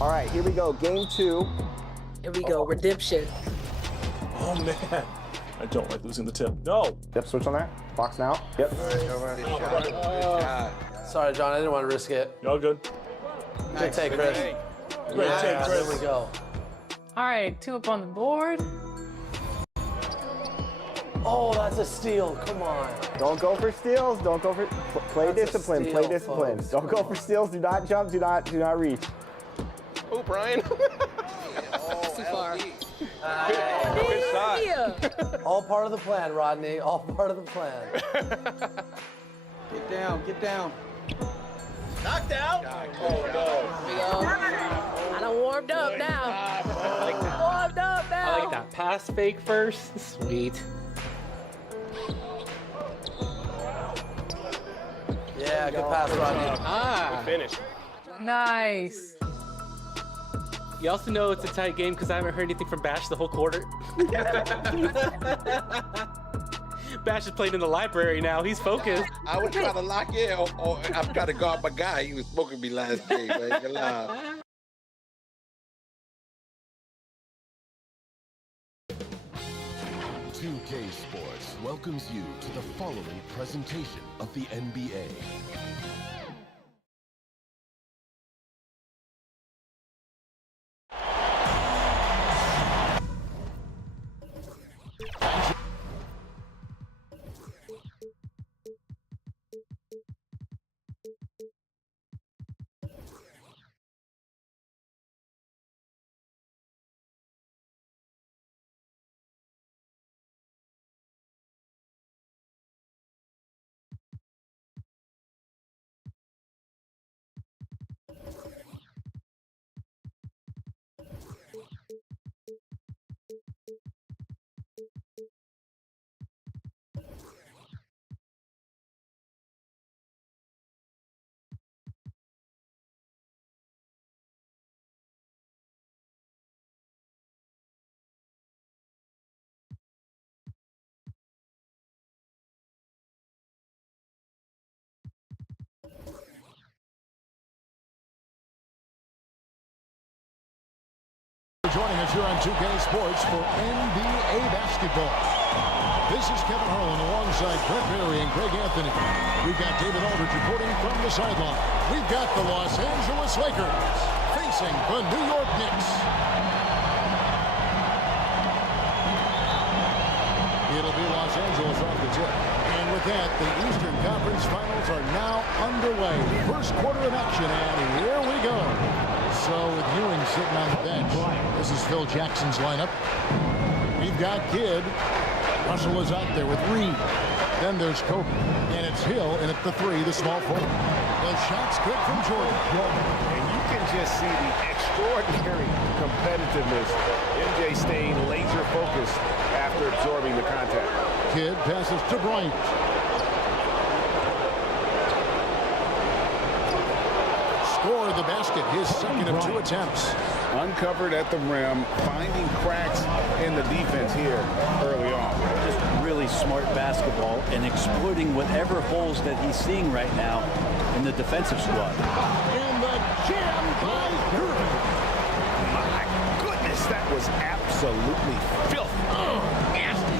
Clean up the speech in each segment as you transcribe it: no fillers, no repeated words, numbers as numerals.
All right, here we go. Game 2. Here we go. Redemption. Oh, man. I don't like losing the tip. No. Yep, switch on there. Box now. Yep. Sorry, John, I didn't want to risk it. Y'all good? Good take, Chris. Great take, Chris. There we go. All right, 2 up on the board. Oh, that's a steal. Come on. Don't go for steals. Don't go for play That's a discipline. steal, Play discipline. folks. Don't go for steals. Do not jump. Do not reach. Oh, Brian. Too far. Good shot. All part of the plan, Rodney. All part of the plan. Get down, get down. Knocked out. Oh, no. Here we go. I done warmed up now. Warmed up now. I like that pass fake first. Sweet. Yeah, good pass, Rodney. Ah. Finish. Nice. You also know it's a tight game because I haven't heard anything from Bash the whole quarter. Bash is playing in the library now. He's focused. I was trying to lock in, or I'm trying to guard my guy. He was smoking me last game, man. Ain't gonna lie. K Sports welcomes you to the following presentation of the NBA. Joining us here on 2K Sports for NBA basketball. This is Kevin Harlan alongside Brett Berry and Greg Anthony. We've got David Aldridge reporting from the sideline. We've got the Los Angeles Lakers facing the New York Knicks. It'll be Los Angeles off the tip. And with that, the Eastern Conference Finals are now underway. First quarter of action, and here we go. So with Ewing sitting on the bench, this is Phil Jackson's lineup. We've got Kidd. Russell is out there with Reed. Then there's Kobe. And it's Hill, and at the 3, the small forward. The shot's good from Jordan. And you can just see the extraordinary competitiveness. MJ staying laser focused after absorbing the contact. Kidd passes to Bryant. Score the basket, his second of 2 attempts. Uncovered at the rim, finding cracks in the defense here early on. Just really smart basketball and exploiting whatever holes that he's seeing right now in the defensive squad. And the jam by Irving. My goodness, that was absolutely filthy.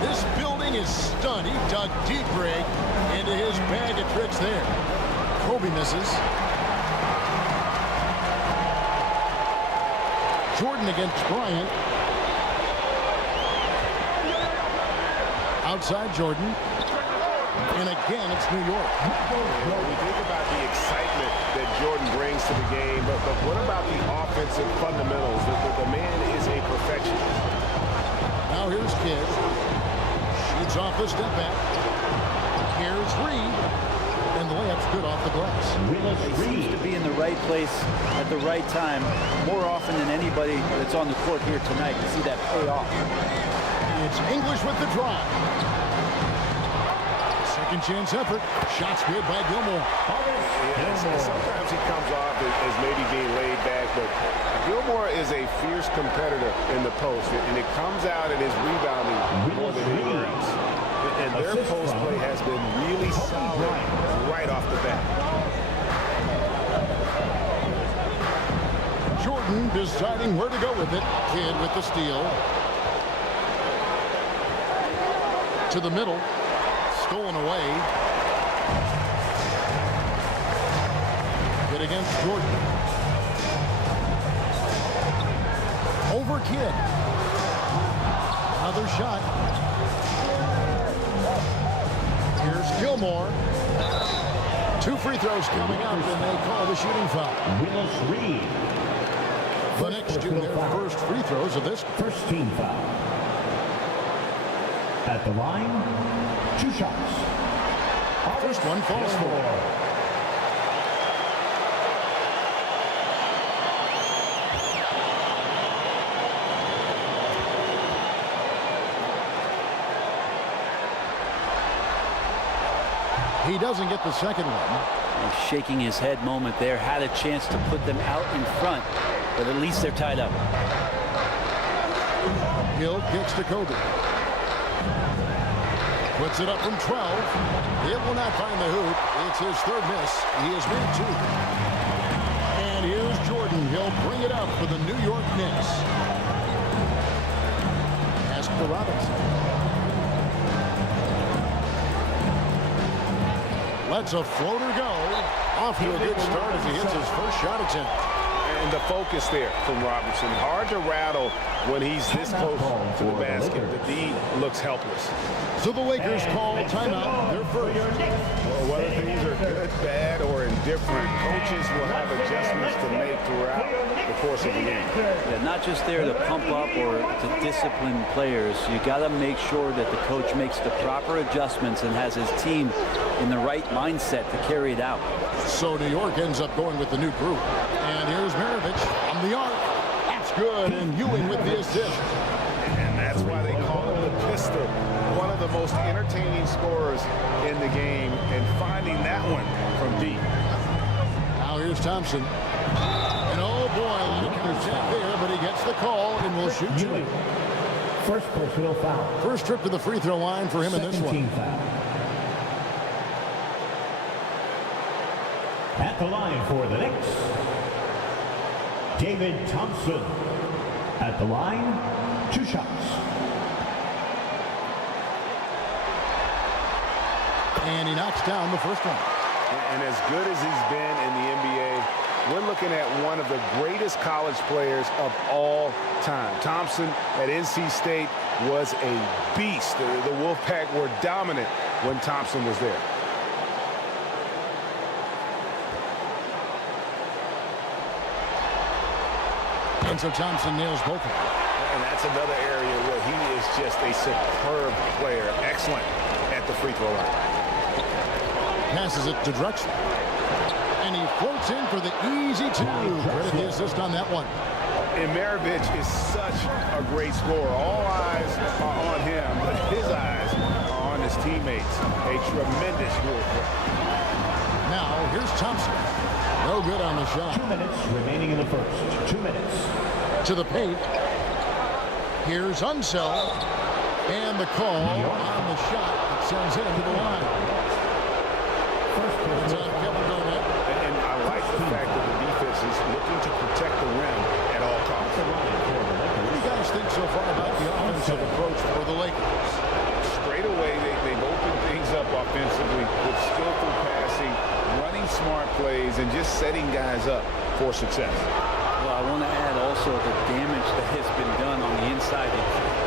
This building is stunned. He dug deep, Greg, into his bag of tricks there. Kobe misses. Jordan against Bryant. Outside Jordan. And again, it's New York. We think about the excitement that Jordan brings to the game, but what about the offensive fundamentals? The man is a perfectionist. Now here's Kidd. Shoots off the step back. Here's Reed. And the layup's good off the glass. He seems to be in the right place at the right time more often than anybody that's on the court here tonight to see that pay off. It's English with the drive. Second chance effort. Shots good by Gilmore. Sometimes he comes off as maybe being laid back, but Gilmore is a fierce competitor in the post, and it comes out in his rebounding more than anywhere else. And their post play has been really solid right off the bat. Jordan deciding where to go with it. Kidd with the steal. To the middle. Stolen away. Good against Jordan. Over Kidd. Another shot. Here's Gilmore. 2 free throws coming up, and they call the shooting foul. Willis Reed. The Knicks do their first free throws of this. First team foul. At the line, 2 shots. First one falls for. He doesn't get the second one. He's shaking his head moment there. Had a chance to put them out in front, but at least they're tied up. Hill kicks to Kobe. Puts it up from 12. It will not find the hoop. It's his third miss. He has made 2. And here's Jordan. He'll bring it up for the New York Knicks. Pass to Robinson. Lets a floater go. Off to a good start as he hits his first shot attempt. And the focus there from Robinson. Hard to rattle when he's this close to the basket. The D looks helpless. So the Lakers call timeout. Their first. Well, whether things are good, bad, or indifferent, coaches will have adjustments to make throughout the course of the game. Yeah, not just there to pump up or to discipline players. You got to make sure that the coach makes the proper adjustments and has his team in the right mindset to carry it out. So New York ends up going with the new group. And here's MARAVICH on the arc. That's good, and Ewing with the assist. And that's why they call him the pistol. One of the most entertaining scorers in the game, and finding that one from deep. Now here's Thompson. And oh boy, counterattack there, but he gets the call and will shoot 2. First personal foul. First trip to the free throw line for him in this one. Foul. At the line for the Knicks, David Thompson. At the line, 2 shots. And he knocks down the first one. And as good as he's been in the NBA, we're looking at one of the greatest college players of all time. Thompson at NC State was a beast. The Wolfpack were dominant when Thompson was there. And so Thompson nails both of them. And that's another area where he is just a superb player. Excellent at the free throw line. Passes it to Drexler. And he floats in for the easy 2. Credit the assist on that one. And MARAVICH is such a great scorer. All eyes are on him, but his eyes are on his teammates. A tremendous score. Now, here's Thompson. No good on the shot. 2 minutes remaining in the first. 2 minutes. To the paint. Here's UNSELD. And the call on the shot that sends him to the line. It's on Kevin Garnett. And I like the fact that the defense is looking to protect the rim at all costs. What do you guys think so far about the offensive approach for the Lakers? Straight away, they've opened things up offensively with skillful passing, running smart plays, and just setting guys up for success. Well, I want to add also the damage that has been done on the inside. A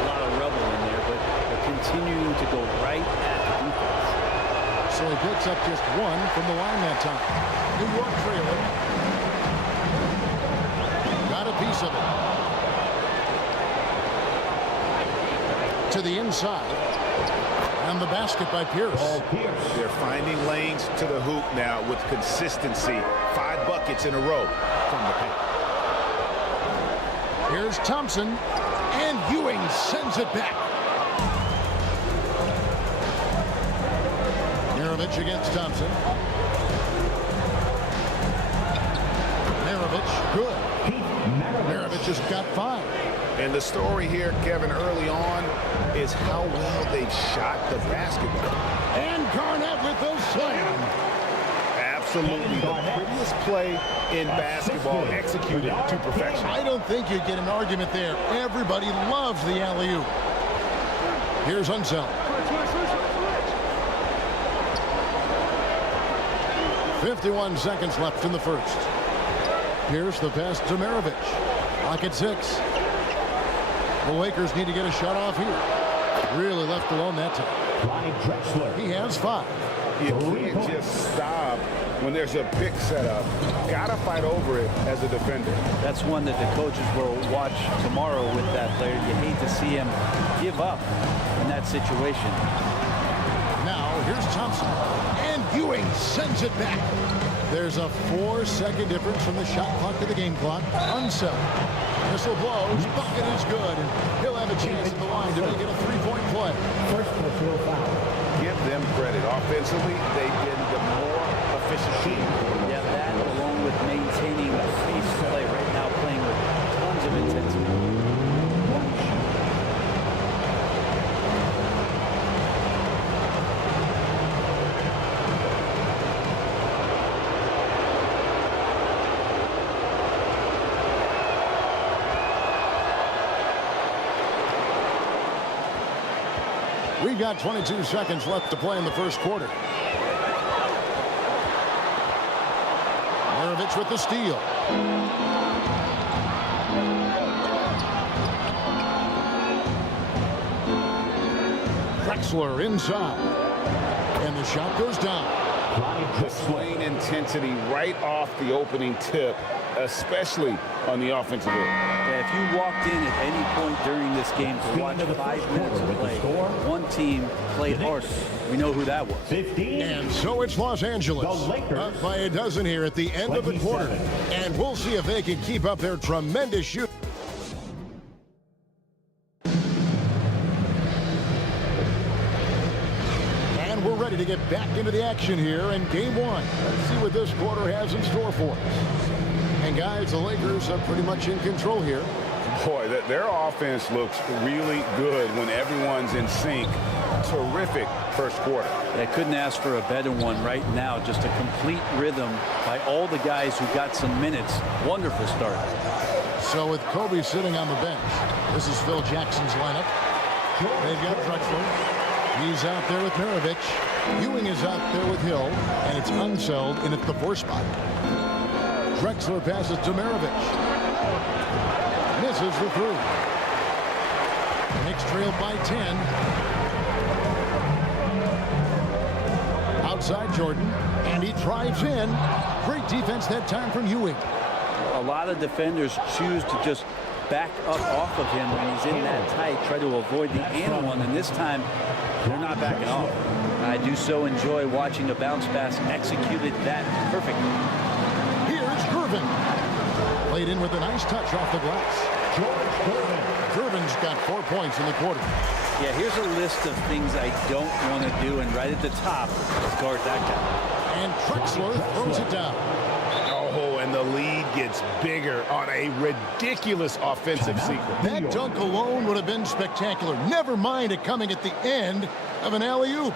lot of rubble in there, but they're continuing to go right at the defense. So he picks up just 1 from the line that time. New York trailing. Got a piece of it. To the inside. And the basket by Pierce. They're finding lanes to the hoop now with consistency. 5 buckets in a row from the paint. Here's Thompson, and Ewing sends it back. MARAVICH against Thompson. MARAVICH, good. MARAVICH has got 5. And the story here, Kevin, early on is how well they've shot the basketball. And Garnett with the slam. Absolutely the prettiest play in basketball, executed to perfection. I don't think you'd get an argument there. Everybody loves the alley-oop. Here's UNSELD. 51 seconds left in the first. Here's the pass to MARAVICH. Clock at 6. The Lakers need to get a shot off here. Really left alone that time. DREXLER. He has 5. You can't just stop when there's a pick set up. Gotta fight over it as a defender. That's one that the coaches will watch tomorrow with that player. You hate to see him give up in that situation. Now here's Thompson, and Ewing sends it back. There's a 4-second difference from the shot clock to the game clock. UNSELD. Whistle blows, bucket is good, and he'll have a chance at the line to make it a 3-point play. First personal foul. Give them credit. Offensively, they've been the more efficient team. Yeah, that along with maintaining a pace play right now, playing with tons of intensity. We've got 22 seconds left to play in the first quarter. MARAVICH with the steal. Drexler inside. And the shot goes down. Displaying intensity right off the opening tip, especially on the offensive end. Yeah, if you walked in at any point during this game to watch 5 minutes of play, one team played harder. We know who that was. 15. And so it's Los Angeles. Up by a dozen here at the end of the quarter. And we'll see if they can keep up their tremendous shoot. And we're ready to get back into the action here in game 1. Let's see what this quarter has in store for us. And guys, the Lakers are pretty much in control here. Boy, their offense looks really good when everyone's in sync. Terrific first quarter. They couldn't ask for a better one right now. Just a complete rhythm by all the guys who got some minutes. Wonderful start. So with Kobe sitting on the bench, this is Phil Jackson's lineup. They've got Drexler. He's out there with MARAVICH. Ewing is out there with Hill. And it's UNSELD in at the 4 spot. Drexler passes to MARAVICH. Misses the 3. Knicks trail by 10. Outside Jordan, and he drives in. Great defense that time from Ewing. A lot of defenders choose to just back up off of him when he's in that tight, try to avoid the and one, and this time they're not backing off. I do so enjoy watching a bounce pass executed that perfectly. Here's Gervin. Played in with a nice touch off the glass. Gervin's got 4 points in the quarter. Yeah, here's a list of things I don't want to do, and right at the top is guard that guy. And Drexler throws it down. Oh, and the lead gets bigger on a ridiculous offensive sequence. That dunk alone would have been spectacular. Never mind it coming at the end of an alley-oop.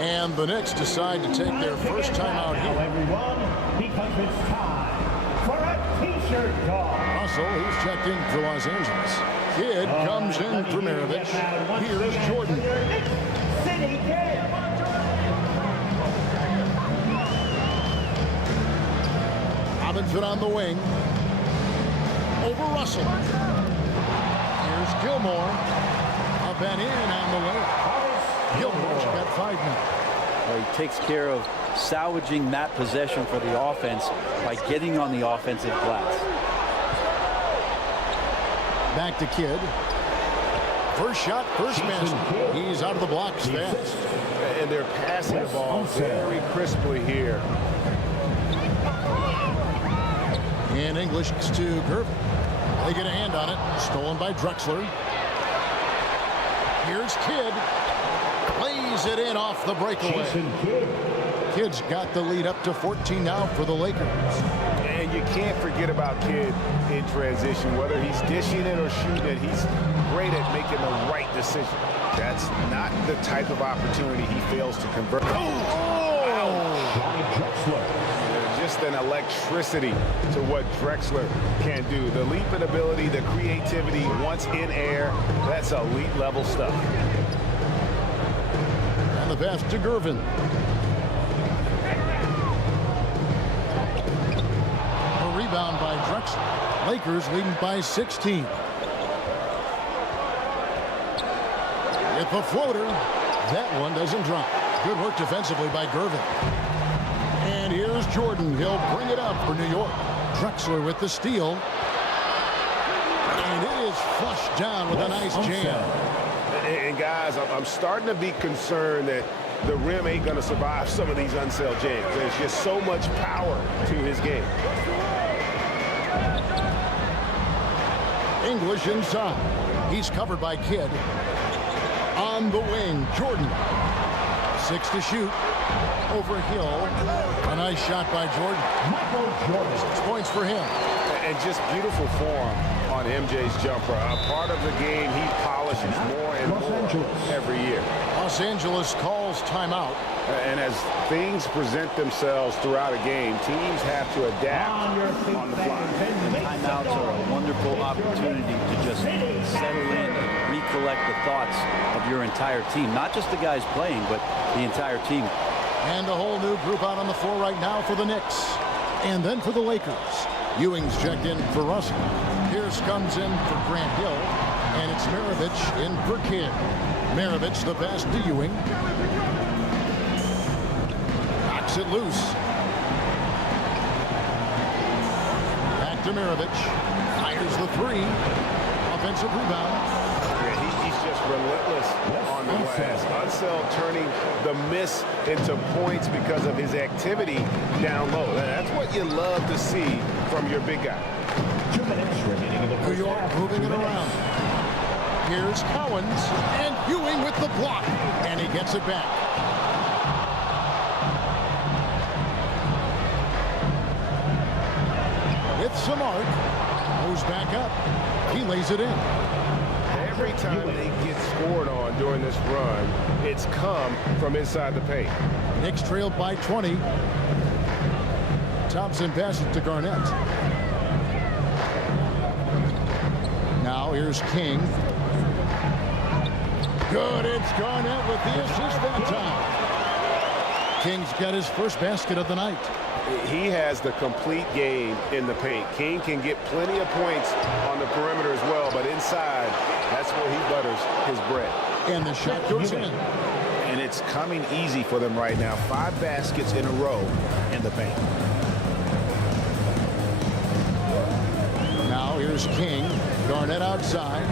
And the Knicks decide to take their first time out here. Everyone, because it's time for a t-shirt call. Russell, he's checked in for Los Angeles. Kidd comes in for MARAVICH. Here's Jordan. Robinson on the wing. Over Russell. Here's Gilmore. Up and in on the way. Gilmore's got 5 minutes. Well, he takes care of salvaging that possession for the offense by getting on the offensive glass. Back to Kidd. First shot, first miss. He's out of the blocks fast. And they're passing the ball very crisply here. And English to Gervin. They get a hand on it. Stolen by Drexler. Here's Kidd. Plays it in off the breakaway. Kidd's got the lead up to 14 now for the Lakers. And you can't forget about Kidd in transition. Whether he's dishing it or shooting it, he's great at making the right decision. That's not the type of opportunity he fails to convert. Just an electricity to what Drexler can do. The leaping ability, the creativity, once in air, that's elite level stuff. And the pass to Gervin. A rebound by Drexler. Lakers leading by 16. With a floater, that one doesn't drop. Good work defensively by Gervin. And here's Jordan. He'll bring it up for New York. Drexler with the steal. And it is flushed down with a nice jam. And guys, I'm starting to be concerned that the rim ain't going to survive some of these unselled jams. There's just so much power to his game. English inside. He's covered by Kidd. On the wing, Jordan. 6 to shoot. Over Hill. A nice shot by Jordan. 6 points for him. And just beautiful form on MJ's jumper. A part of the game he polishes more and more every year. Los Angeles calls timeout. And as things present themselves throughout a game, teams have to adapt on the fly. Timeouts are a wonderful opportunity to just settle in and recollect the thoughts of your entire team. Not just the guys playing, but the entire team. And a whole new group out on the floor right now for the Knicks. And then for the Lakers. Ewing's checked in for Russell. Pierce comes in for Grant Hill. And it's Maravich in for Kidd. Maravich the pass to Ewing. Knocks it loose. Back to Maravich. Fires the 3. Offensive rebound. He's just relentless on the glass. Unseld turning the miss into points because of his activity down low. That's what you love to see from your big guy. 2 minutes remaining in the New York moving it around. Here's Cowens and Ewing with the block. And he gets it back. With some arc. Moves back up. He lays it in. Every time they get scored on during this run, it's come from inside the paint. Knicks trailed by 20. Thompson passes to Garnett. Now here's King. Good, it's Garnett with the assist that time. King's got his first basket of the night. He has the complete game in the paint. King can get plenty of points on the perimeter as well, but inside, that's where he butters his bread. And the shot goes in. And it's coming easy for them right now. 5 baskets in a row in the paint. Now here's King. Garnett outside.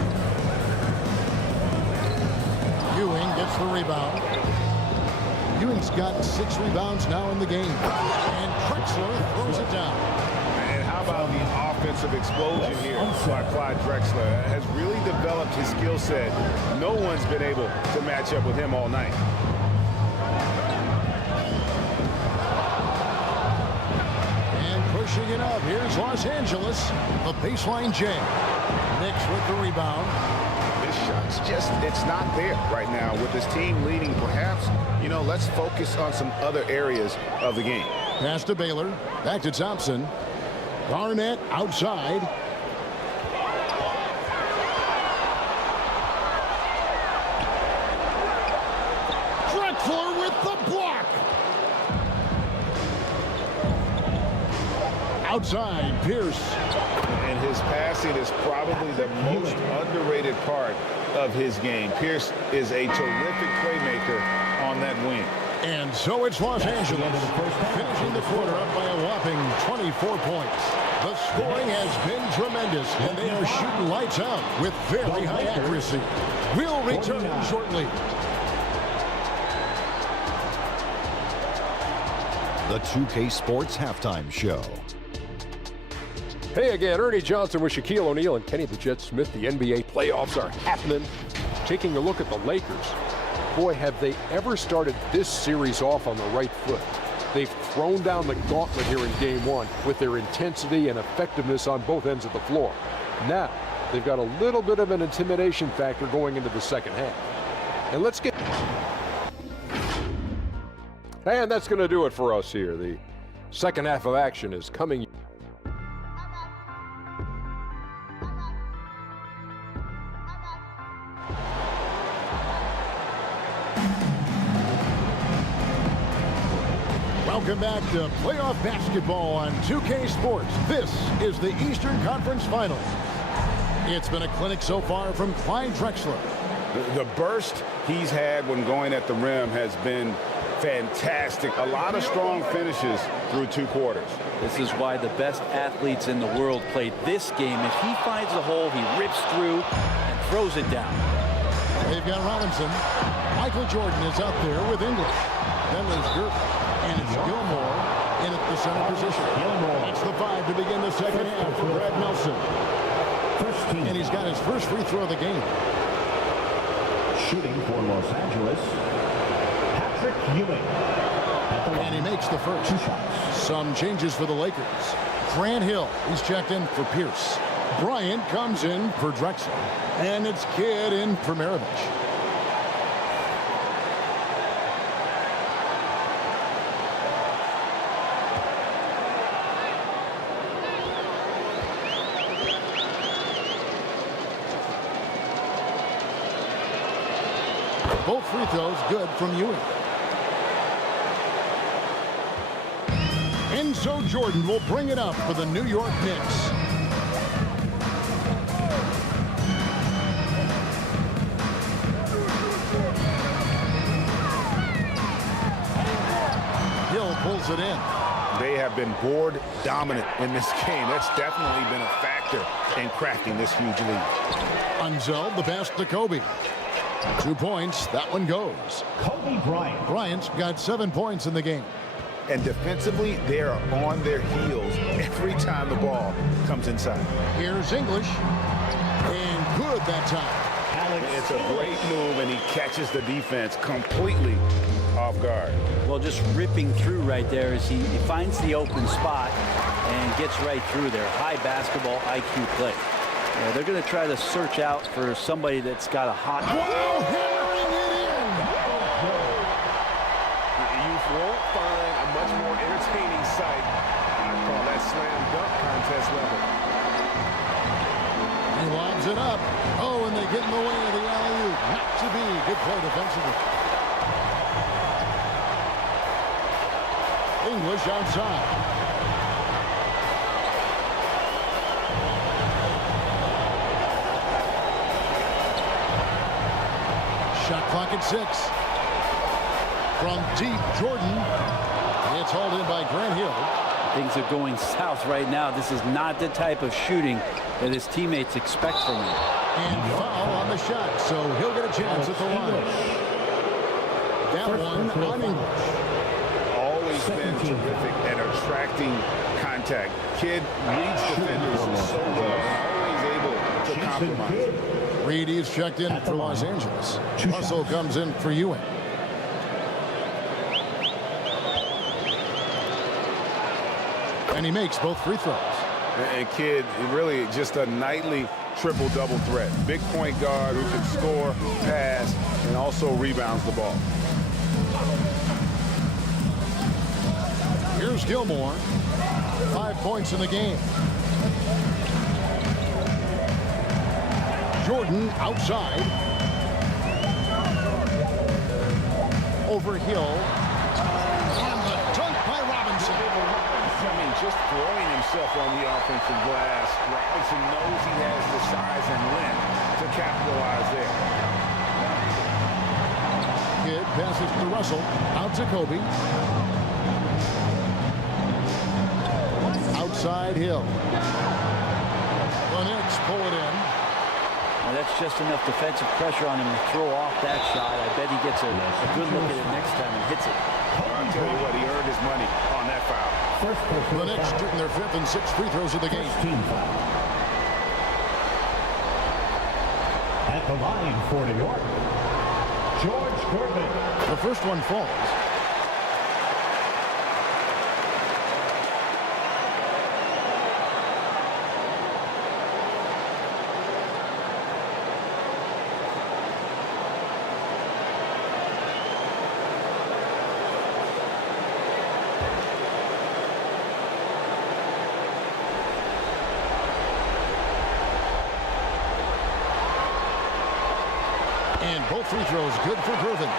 Ewing gets the rebound. Ewing's got 6 rebounds now in the game. And Drexler throws it down. And how about the offensive explosion here by Clyde Drexler? Has really developed his skill set. No one's been able to match up with him all night. And pushing it up. Here's Los Angeles. The baseline jam. Knicks with the rebound. His shot's just, it's not there right now. With his team leading, perhaps, you know, let's focus on some other areas of the game. Pass to Baylor. Back to Thompson. Garnett outside. Drexler with the block. Outside, Pierce. And his passing is probably the most underrated part of his game. Pierce is a terrific playmaker on that wing. And so it's Los Angeles, finishing the quarter up by a whopping 24 points. The scoring has been tremendous, and they are shooting lights out with very high accuracy. We'll return shortly. The 2K Sports Halftime Show. Hey again, Ernie Johnson with Shaquille O'Neal and Kenny the Jet Smith. The NBA playoffs are happening. Taking a look at the Lakers. Boy, have they ever started this series off on the right foot. They've thrown down the gauntlet here in Game 1 with their intensity and effectiveness on both ends of the floor. Now, they've got a little bit of an intimidation factor going into the second half. And let's get... And that's going to do it for us here. The second half of action is coming. Welcome back to playoff basketball on 2K Sports. This is the Eastern Conference Final. It's been a clinic so far from Clyde Drexler. The burst he's had when going at the rim has been fantastic. A lot of strong finishes through 2 quarters. This is why the best athletes in the world play this game. If he finds the hole, he rips through and throws it down. They've got Robinson. Michael Jordan is out there with English. Then there's Gerber. And it's Gilmore in at the center position. That's the 5 to begin the second half for Brad Nelson. And he's got his first free throw of the game. Shooting for Los Angeles, Patrick Ewing. And he makes the first. Some changes for the Lakers. Grant Hill, he's checked in for Pierce. Bryant comes in for Drexler. And it's Kidd in for MARAVICH. Both free throws good from Ewing. And so Jordan will bring it up for the New York Knicks. Hill pulls it in. They have been board dominant in this game. That's definitely been a factor in crafting this huge lead. UNSELD the pass to Kobe. 2 points, that one goes. Kobe Bryant. Bryant's got 7 points in the game. And defensively, they are on their heels every time the ball comes inside. Here's English. And good that time. It's a great move, and he catches the defense completely off guard. Well, just ripping through right there as he finds the open spot and gets right through there. High basketball IQ play. Yeah, they're going to try to search out for somebody that's got a hot... Wow, hammering it in! You won't find a much more entertaining sight. I call that slam dunk contest level. He lobs it up. Oh, and they get in the way of the alley-oop. Not to be. Good play defensively. English outside. Shot clock at 6. From deep, Jordan. It's hauled in by Grant Hill. Things are going south right now. This is not the type of shooting that his teammates expect from him. And foul on the shot, so he'll get a chance at the line. That one on English. Always been terrific at attracting contact. Kid reads defenders so well, always able to compromise. Reedy is checked in for Los Angeles. Russell comes in for Ewing. And he makes both free throws. And Kidd, really just a nightly triple-double threat. Big point guard who can score, pass, and also rebounds the ball. Here's Gilmore. 5 points in the game. Jordan outside. Over Hill. And the dunk by Robinson. I mean, just throwing himself on the offensive glass. Robinson knows he has the size and length to capitalize there. Kidd passes to Russell. Out to Kobe. Outside Hill. The Knicks pull it in. Well, that's just enough defensive pressure on him to throw off that shot. I bet he gets a good look at it next time and hits it. I'll tell you what, he earned his money on that foul. The Knicks shooting their 5th and 6th free throws of the game. At the line for New York, George Gervin. The first one falls. And both free throws good for Gervin.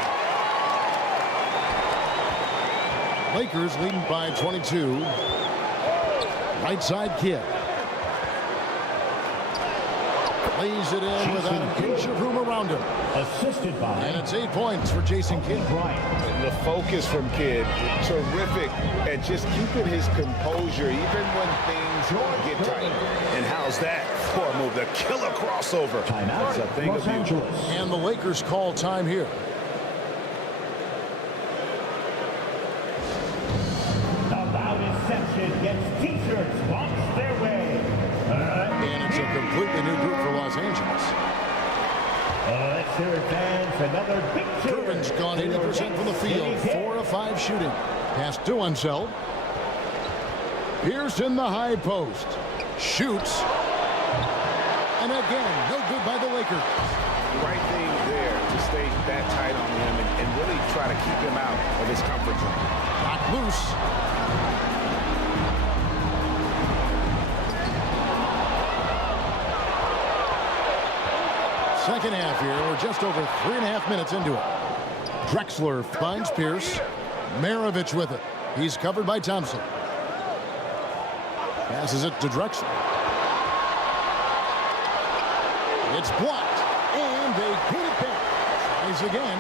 Lakers leading by 22. Right side Kidd. Lays it in without an inch of room around him. Assisted by. And it's 8 points for Jason Kidd. The focus from Kidd, terrific at just keeping his composure even when things get tight. And how's that for a move? The killer crossover. It's a thing of beauty. And the Lakers call time here. The loudest section gets t-shirts boxed their way. And it's a completely new group for Los Angeles. Let's hear it, fans. Another big Gervin's gone 80% from the field. 4 of 5 shooting. Pass to UNSELD. Pierce in the high post. Shoots. And again, no good by the Lakers. Right thing there to stay that tight on him and really try to keep him out of his comfort zone. Knocked loose. Second half here. We're just over 3.5 minutes into it. Drexler finds Pierce. MARAVICH with it. He's covered by Thompson. Passes it to Drexler. It's blocked. And they get it back. Tries again.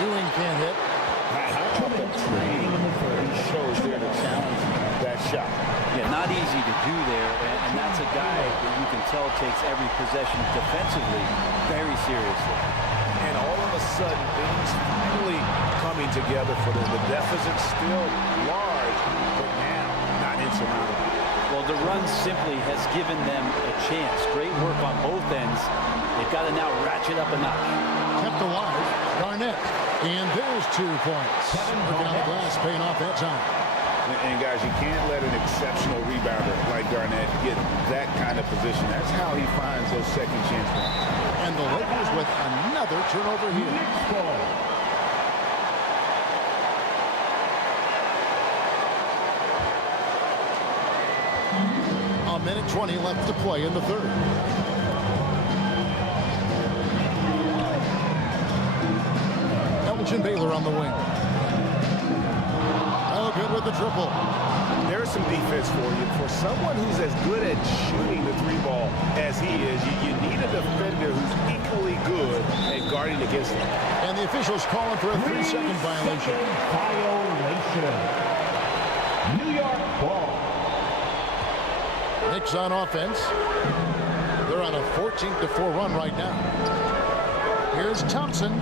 Ewing can't hit. How about the tree? He shows there to challenge that shot. Yeah, not easy to do there, and that's a guy that you can tell takes every possession defensively very seriously. And all of a sudden, things finally coming together for them. The deficit's still large, but now not insurmountable. Well, the run simply has given them a chance. Great work on both ends. They've got to now ratchet up a notch. Kept alive. Garnett. And there's 2 points. Working on the glass, paying off that time. And guys, you can't let an exceptional rebounder like Garnett get that kind of position. That's how he finds those second chance runs. And the Lakers with another turnover here. A minute 20 left to play in the third. Elgin Baylor on the wing. Oh, good with the triple. There's some defense for you. For someone who's as good at shooting the 3-ball as he is, you need a defender who's equally good at guarding against him. And the officials calling for a 3-second violation. New York ball. Knicks on offense. They're on a 14-4 run right now. Here's Thompson.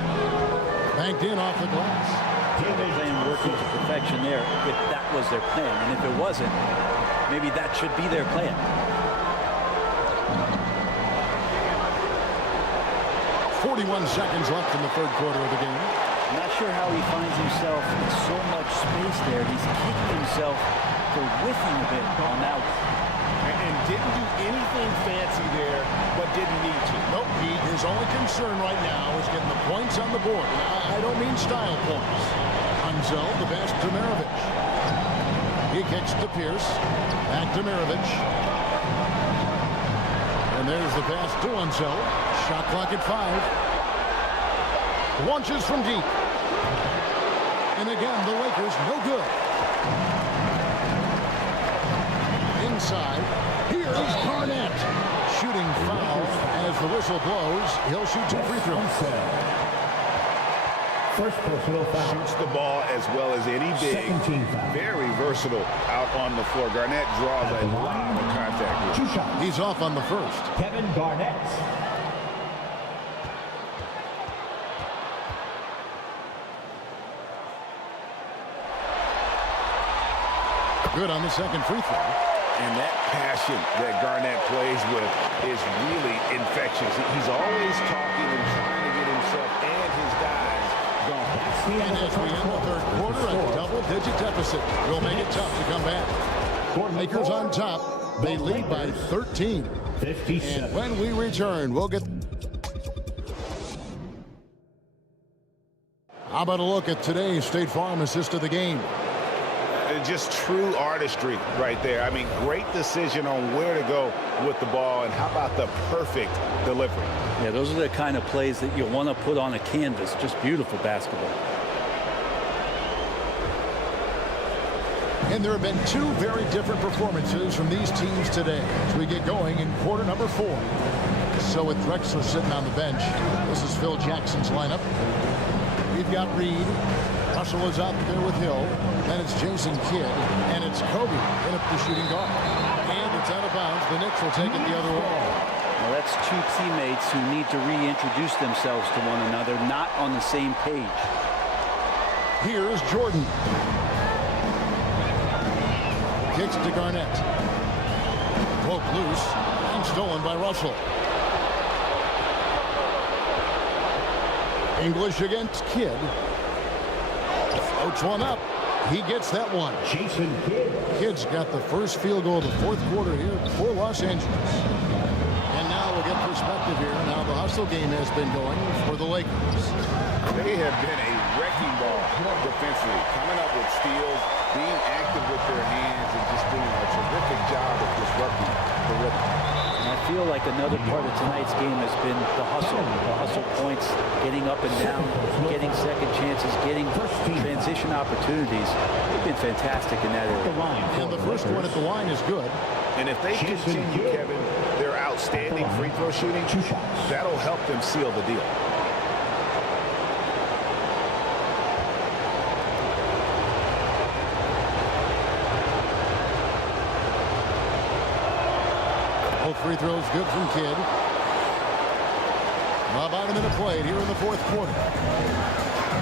Banked in off the glass. Plan working to perfection there if that was their plan. And if it wasn't, maybe that should be their plan. 41 seconds left in the third quarter of the game. I'm not sure how he finds himself in so much space there. He's kicking himself for whiffing a bit on that one. And didn't do anything fancy there, but didn't need to. Nope, his only concern right now is getting the points on the board. And I don't mean style points. UNSELD, the pass to MARAVICH. He kicks to Pierce. Back to MARAVICH. And there's the pass to UNSELD. Shot clock at 5. Launches from deep. And again, the Lakers no good. Inside. Here's Garnett. Shooting foul as the whistle blows. He'll shoot 2 free throws. First personal foul. Shoots the ball as well as any big. Second team foul. Very versatile out on the floor. Garnett draws a lot of contact. 2 shots. He's off on the first. Kevin Garnett. Good on the second free throw. And that passion that Garnett plays with is really infectious. He's always talking and trying to get himself and his guys going. And as we end the third quarter, a double-digit deficit will make it tough to come back. Lakers on top. They lead by 13. 57. And when we return, we'll get... How about a look at today's State Farm assist of the game? Just true artistry right there. I mean, great decision on where to go with the ball, and how about the perfect delivery? Yeah, those are the kind of plays that you want to put on a canvas. Just beautiful basketball. And there have been 2 very different performances from these teams today as we get going in quarter number 4. So with Drexler sitting on the bench, this is Phil Jackson's lineup. We've got Reed. Russell is out there with Hill. Then it's Jason Kidd. And it's Kobe in up the shooting guard. And it's out of bounds. The Knicks will take it the other way. Well, that's 2 teammates who need to reintroduce themselves to one another, not on the same page. Here's Jordan. Kicks to Garnett. Broke loose and stolen by Russell. English against Kidd. Floats one up. He gets that one. Jason Kidd. Kidd's got the first field goal of the fourth quarter here for Los Angeles. And now we'll get perspective here. Now the hustle game has been going for the Lakers. They have been a wrecking ball defensively, coming up with steals, being active with their hands, and just doing a terrific job of disrupting the rhythm. And I feel like another part of tonight's game has been the hustle points, getting up and down, getting second chances, getting transition opportunities. They've been fantastic in that area. And the first one at the line is good. And if they continue, Kevin, their outstanding free throw shooting, that'll help them seal the deal. Both free throws good from Kidd. About a minute played here in the fourth quarter.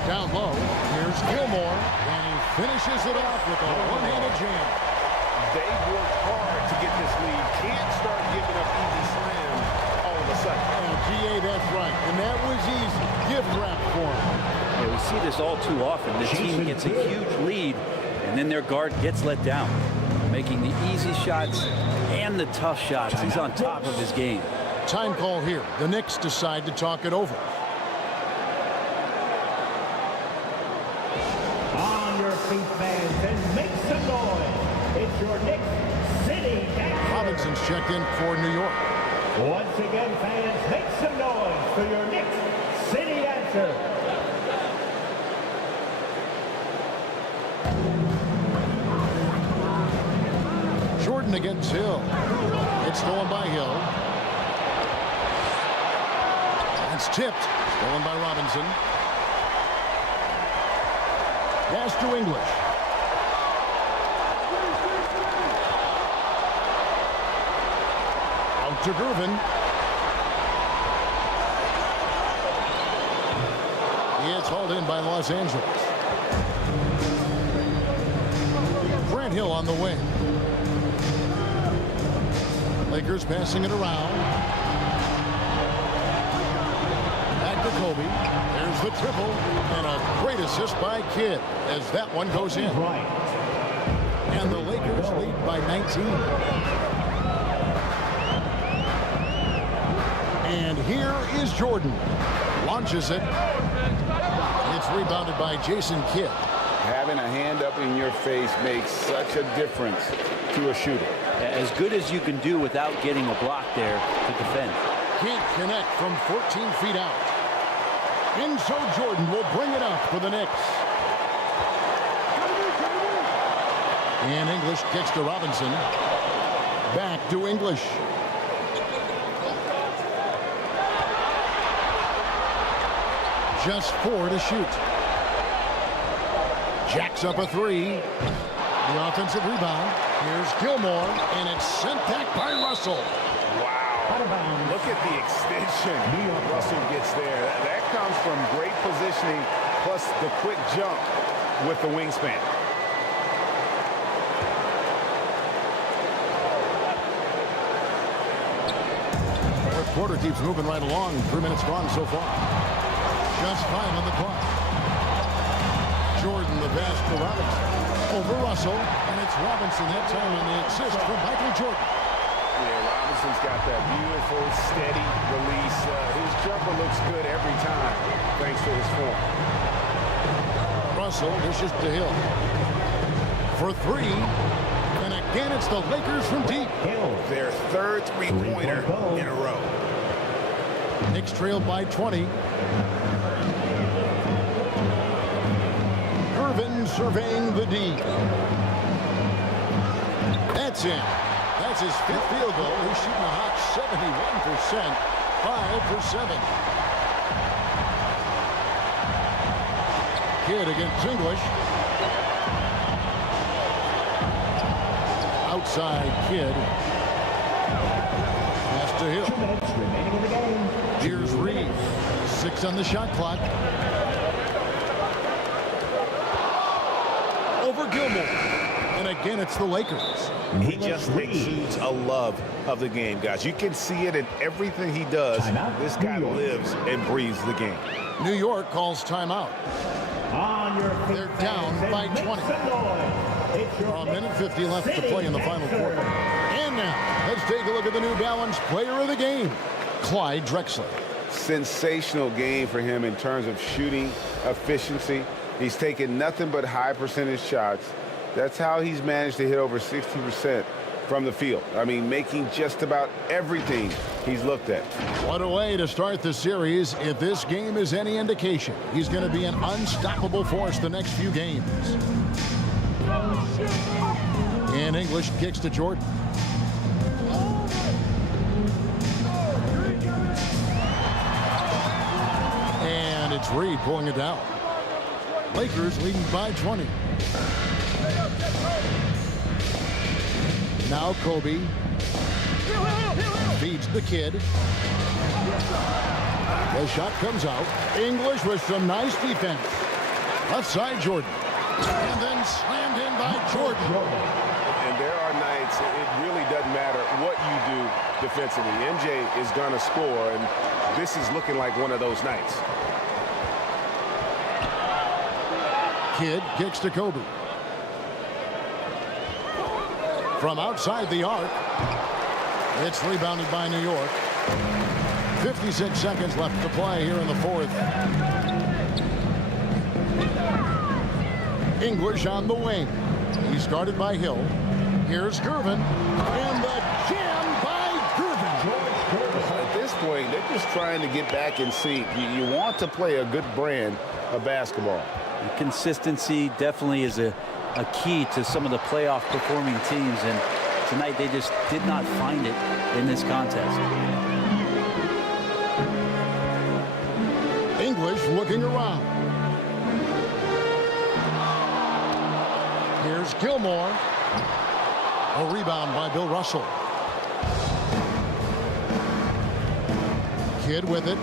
Down low, here's Gilmore, and he finishes it off with a one-handed jam. They worked hard to get this lead. Can't start giving up easy slams all of a sudden. And GA, that's right. And that was easy. Gift wrap for him. Yeah, we see this all too often. The team gets a huge lead, and then their guard gets let down, making the easy shots and the tough shots. He's on top of his game. Time call here. The Knicks decide to talk it over. On your feet, fans, and make some noise. It's your Knicks City Dancer. Robinson's checked in for New York. Once again, fans, make some noise for your Knicks City Dancer. Jordan against Hill. It's stolen by Hill. It's tipped. Stolen by Robinson. Pass to English. Out to Gervin. It's hauled in by Los Angeles. Grant Hill on the wing. Lakers passing it around. Back to Kobe. There's the triple. And a great assist by Kidd as that one goes in. And the Lakers lead by 19. And here is Jordan. Launches it. It's rebounded by Jason Kidd. Having a hand up in your face makes such a difference to a shooter. As good as you can do without getting a block there to defend. Can't connect from 14 feet out. And so Jordan will bring it up for the Knicks. And English kicks to Robinson. Back to English. Just 4 to shoot. Jacks up a three. The offensive rebound. Here's Gilmore, and it's sent back by Russell. Wow. Look at the extension Russell gets there. That comes from great positioning, plus the quick jump with the wingspan. Fourth quarter keeps moving right along. 3 minutes gone so far. Just 5 on the clock. Jordan, the pass to Robinson. Over Russell, and it's Robinson that time on the assist from Michael Jordan. Yeah, Robinson's got that beautiful, steady release. His jumper looks good every time, thanks to his form. Russell dishes to Hill. For three, and again it's the Lakers from deep. Their third three-pointer in a row. Knicks trailed by 20. Irvin surveying the D. That's in. That's his 5th field goal. He's shooting a hot 71%. 5 for 7. Kidd against English. Outside Kidd. Pass to Hill. 2 minutes remaining in the game. Here's Reeves. 6 on the shot clock. Over Gilmore. And again, it's the Lakers. He just exudes a love of the game, guys. You can see it in everything he does. This guy lives and breathes the game. New York calls timeout. They're down by 20. A minute 50 left to play in the final quarter. And now, let's take a look at the New Balance player of the game, Clyde Drexler. Sensational game for him in terms of shooting efficiency. He's taken nothing but high percentage shots. That's how he's managed to hit over 60% from the field. I mean, making just about everything he's looked at. What a way to start the series. If this game is any indication, he's going to be an unstoppable force the next few games. And English kicks to Jordan. And it's Reed pulling it down. Lakers leading by 20. Now Kobe feeds the Kid. The shot comes out. English with some nice defense. Left side Jordan. And then slammed in by Jordan. And there are nights it really doesn't matter what you do defensively. MJ is going to score, and this is looking like one of those nights. Kidd kicks to Kobe. From outside the arc. It's rebounded by New York. 56 seconds left to play here in the fourth. English on the wing. He's guarded by Hill. Here's Gervin. And the jam by Gervin. At this point, they're just trying to get back in sync. You want to play a good brand of basketball. Consistency definitely is a key to some of the playoff performing teams, and tonight they just did not find it in this contest. English looking around. Here's Gilmore. A rebound by Bill Russell. Kidd with it.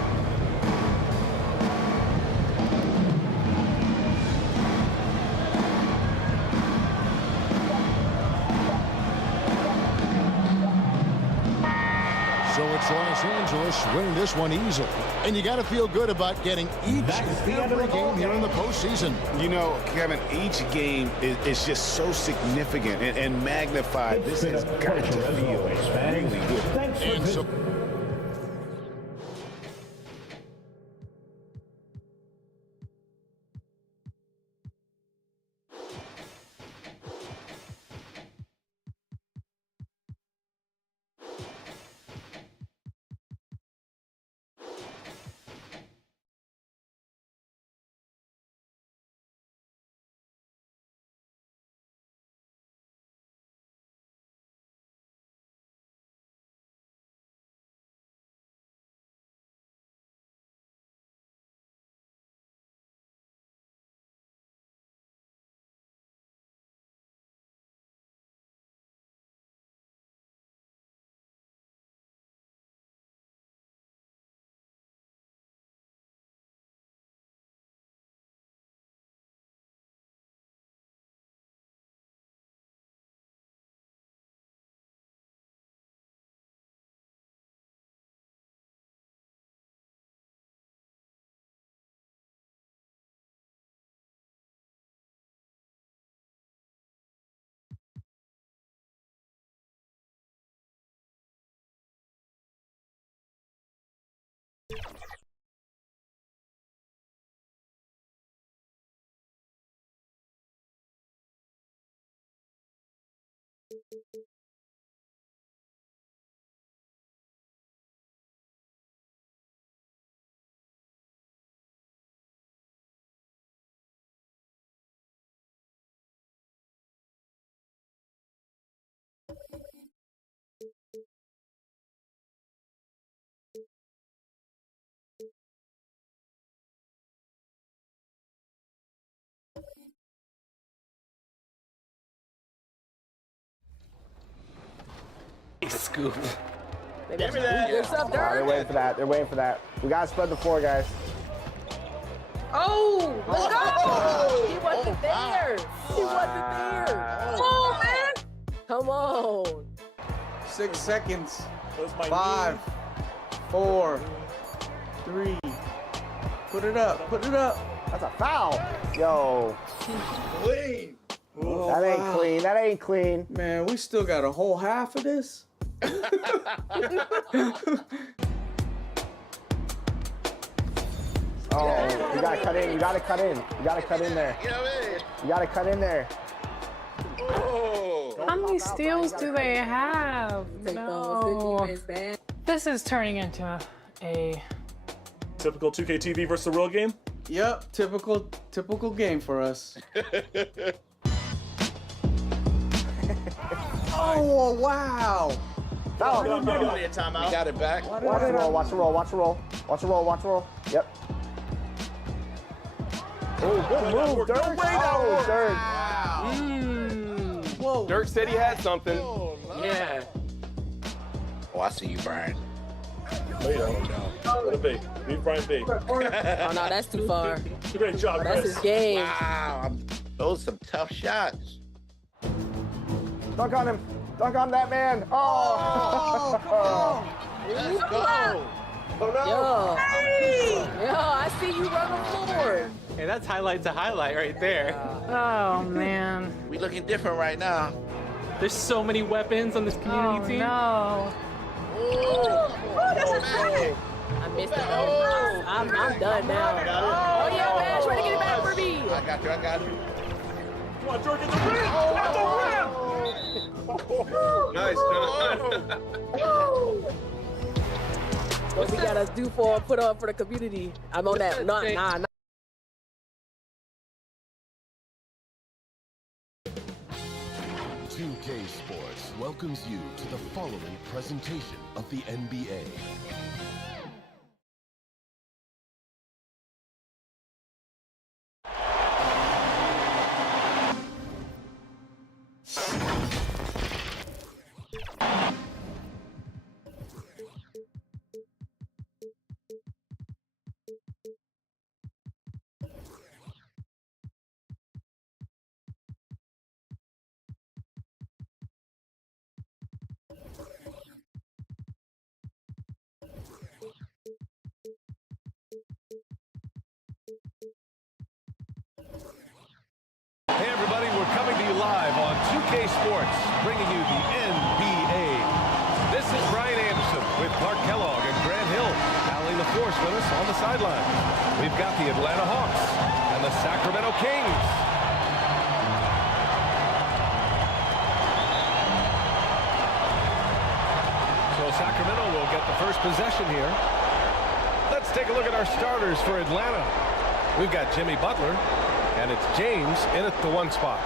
So it's Los Angeles winning this one easily. And you got to feel good about getting each and every game here in the postseason. You know, Kevin, each game is just so significant and magnified. This has got to feel really good. And so Scoop. Give me that. What's up, They're Dirk? waiting for that. They're waiting for that. We gotta spread the floor, guys. Oh, let's go! He wasn't there. He wasn't there. Oh, man. Come on. 6 seconds. Where's my 5, 4, 3. Put it up. Put it up. That's a foul. Yo. Clean. That ain't clean. That ain't clean. Man, we still got a whole half of this. Oh, you gotta cut in. You gotta cut in. You gotta cut in there. You gotta cut in there. How many steals do they have? No. This is turning into a typical 2K TV versus the real game? Yep, typical game for us. Oh, wow. No. We got it back. Watch the roll, watch the roll, watch the roll. Watch the roll, watch the roll. Yep. Oh, good move, Dirk. Oh, Dirk. Whoa. Dirk said he had something. Yeah. Oh, I see you, Brian. Let it be. Leave Brian be. Oh, no, that's too far. Great job, That's Chris. his game. Wow, those some tough shots. Dunk on him. Dunk on that man. Oh. Come on. Let's go. Oh, no. Yo, I see you run the floor. Hey, that's highlight to highlight right there. Oh man. We looking different right now. There's so many weapons on this community team. No. I missed it. I'm done now. Oh, yeah, man. Try to get it back for me. I got you, I got you. Come on, Dirk, get the rim! Nice, What we gotta do put on for the community? I'm on that. Nah. 2K Sports welcomes you to the following presentation of the NBA. Hey everybody, we're coming to you live on 2K Sports, bringing you the NBA. This is Brian Anderson with Clark Kellogg and Grant Hill battling the force with us on the sideline. We've got the Atlanta Hawks and the Sacramento Kings. So Sacramento will get the first possession here. Let's take a look at our starters for Atlanta. We've got Jimmy Butler. And it's James in at the 1 spot.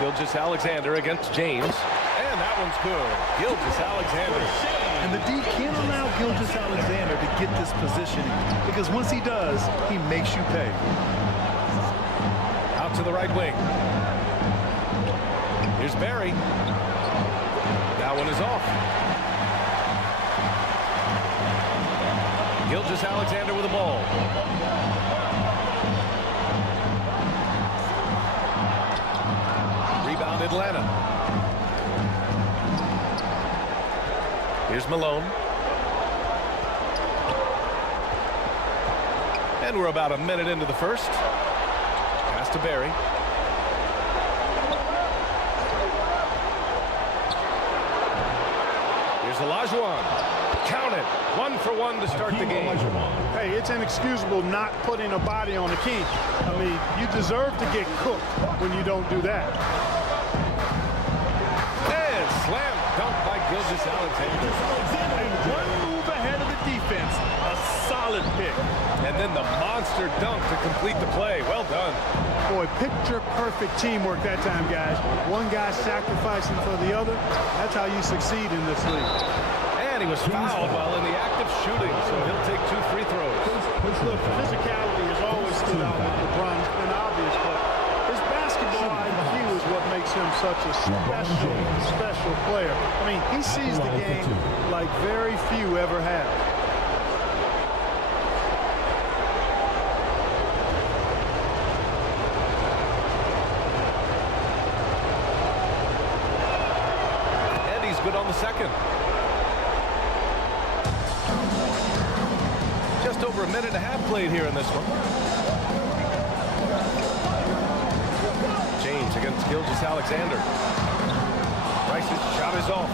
Gilgeous-Alexander against James. And that one's good. Gilgeous-Alexander. And the D can't allow Gilgeous-Alexander to get this positioning, because once he does, he makes you pay. Out to the right wing. Here's Barry. That one is off. Gilgeous-Alexander with the ball. Rebound Atlanta. Here's Malone. And we're about a minute into the first. Pass to Barry. Here's Olajuwon. Count it. 1 for 1 to start the game. Hey, it's inexcusable not putting a body on the King. I mean, you deserve to get cooked when you don't do that. And slam dunk by Gilgeous-Alexander. And 1 move ahead of the defense. A solid pick. And then the monster dunk to complete the play. Well done. Boy, picture-perfect teamwork that time, guys. One guy sacrificing for the other. That's how you succeed in this league. And he was fouled while in the act of shooting, so he'll take 2 free throws. Look, physicality has always stood out with LeBron. It's been obvious, but his basketball IQ is what makes him such a special player. I mean, he sees the game like very few ever have. And he's good on the second. Just over a minute and a half played here in this one. James against Gilgeous-Alexander. Rice's shot is off.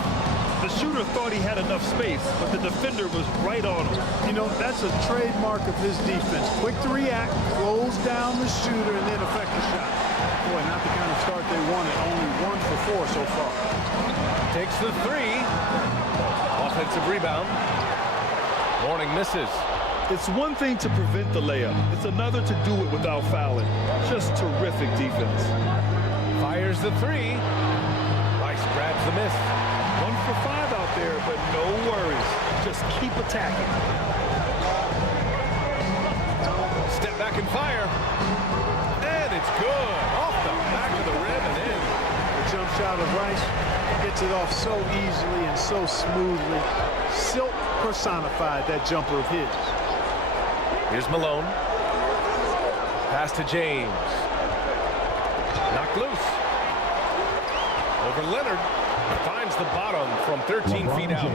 The shooter thought he had enough space, but the defender was right on him. You know, that's a trademark of his defense. Quick to react, close down the shooter, and then affect the shot. Boy, not the kind of start they wanted. Only 1 for 4 so far. Takes the 3. Offensive rebound. Mourning misses. It's one thing to prevent the layup. It's another to do it without fouling. Just terrific defense. Fires the 3. Rice grabs the miss. 1 for 5 out there, but no worries. Just keep attacking. Step back and fire. And it's good. Off the back of the rim and in. The jump shot of Rice gets it off so easily and so smoothly. Silk personified that jumper of his. Here's Malone. Pass to James. Knocked loose. Over Leonard. Finds the bottom from 13 feet out.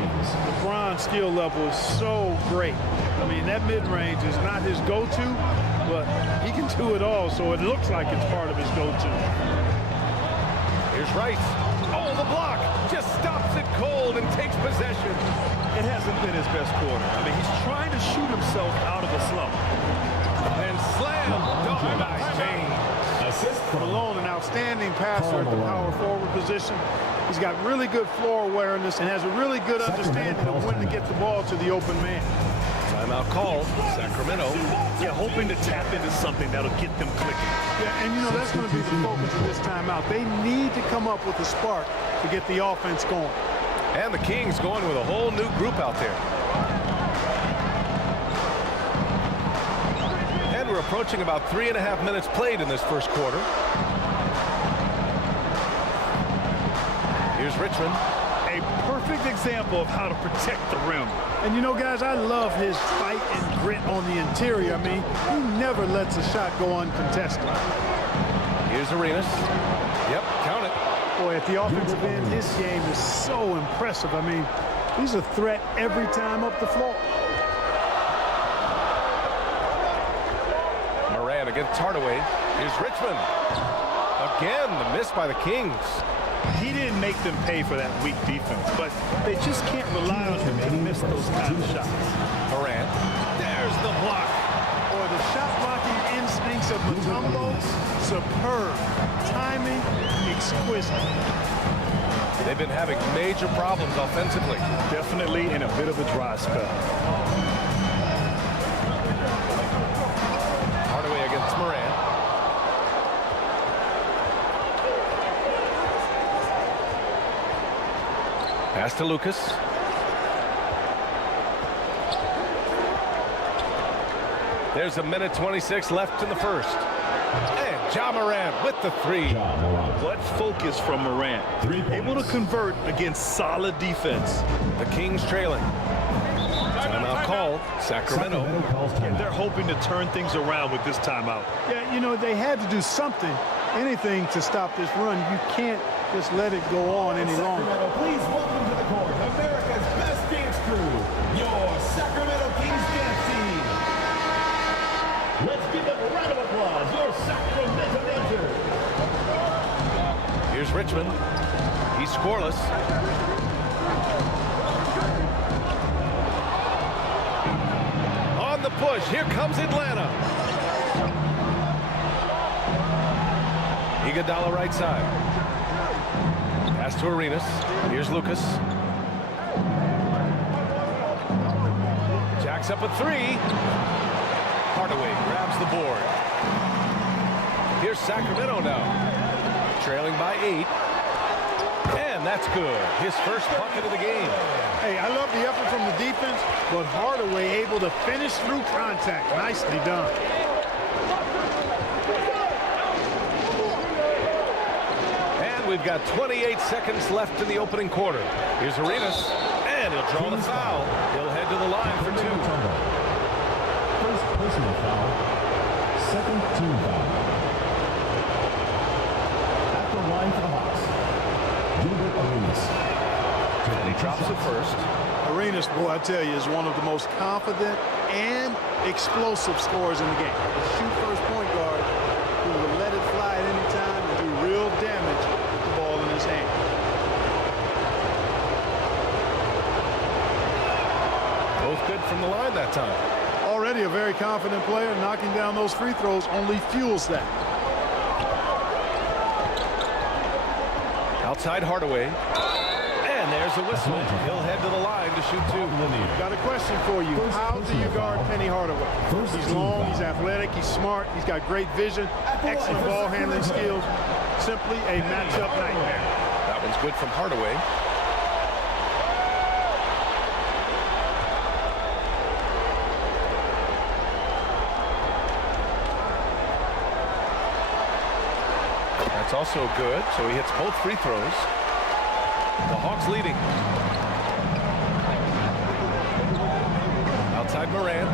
LeBron's skill level is so great. I mean, that mid-range is not his go-to, but he can do it all, so it looks like it's part of his go-to. Here's Rice. Oh, the block. Just stops it cold and takes possession. It hasn't been his best quarter. I mean, he's trying to shoot himself out of a slump. And slam dunk by James. Assist for Malone, an outstanding passer at the power forward position. He's got really good floor awareness and has a really good understanding of when to get the ball to the open man. Timeout call, Sacramento. Yeah, hoping to tap into something that'll get them clicking. Yeah, and you know, that's going to be the focus of this timeout. They need to come up with a spark to get the offense going. And the Kings going with a whole new group out there. And we're approaching about 3.5 minutes played in this first quarter. Here's Richmond. A perfect example of how to protect the rim. And you know, guys, I love his fight and grit on the interior. I mean, he never lets a shot go uncontested. Here's Arenas. Yep, count it. Boy, at the offensive end, his game is so impressive. I mean, he's a threat every time up the floor. Moran against Hardaway. Here's Richmond. Again, the miss by the Kings. He didn't make them pay for that weak defense, but they just can't rely on him to miss those kind of shots. Moran. There's the block. Or the shot blocking instincts of Mutombo, superb. Timing, exquisite. They've been having major problems offensively. Definitely in a bit of a dry spell. Hardaway against Moran. Pass to Lucas. There's a minute 26 left in the first. And Ja Morant with the 3. What focus from Morant. Able to convert against solid defense. The Kings trailing. Timeout called. Sacramento. And they're hoping to turn things around with this timeout. Yeah, you know, they had to do something, anything to stop this run. You can't just let it go on any longer. Please welcome to the court America's best dance crew, your Sacramento Kings dance team. Let's give them a round of applause, your Sacramento dancers. Here's Richmond. He's scoreless. push. Here comes Atlanta. Iguodala right side. Pass to Arenas. Here's Lucas. Jacks up a three. Hardaway grabs the board. Here's Sacramento now. Trailing by 8. And that's good. His first bucket of the game. Hey, I love the effort from the defense, but Hardaway able to finish through contact. Nicely done. And we've got 28 seconds left in the opening quarter. Here's Arenas, and he'll draw the foul. He'll head to the line for 2. First personal foul. Second team foul. At the line for the Hawks, Arenas. He drops it first. Arenas, boy, I tell you, is one of the most confident and explosive scorers in the game. The shoot first point guard who will let it fly at any time and do real damage with the ball in his hand. Both good from the line that time. Already a very confident player. Knocking down those free throws only fuels that. Outside Hardaway. And there's a whistle. He'll head to the line to shoot 2. Got a question for you. How do you guard Penny Hardaway? He's long, he's athletic, he's smart, he's got great vision, excellent ball handling skills. Simply a matchup nightmare. That one's good from Hardaway. That's also good, so he hits both free throws. The Hawks leading. Outside Moran.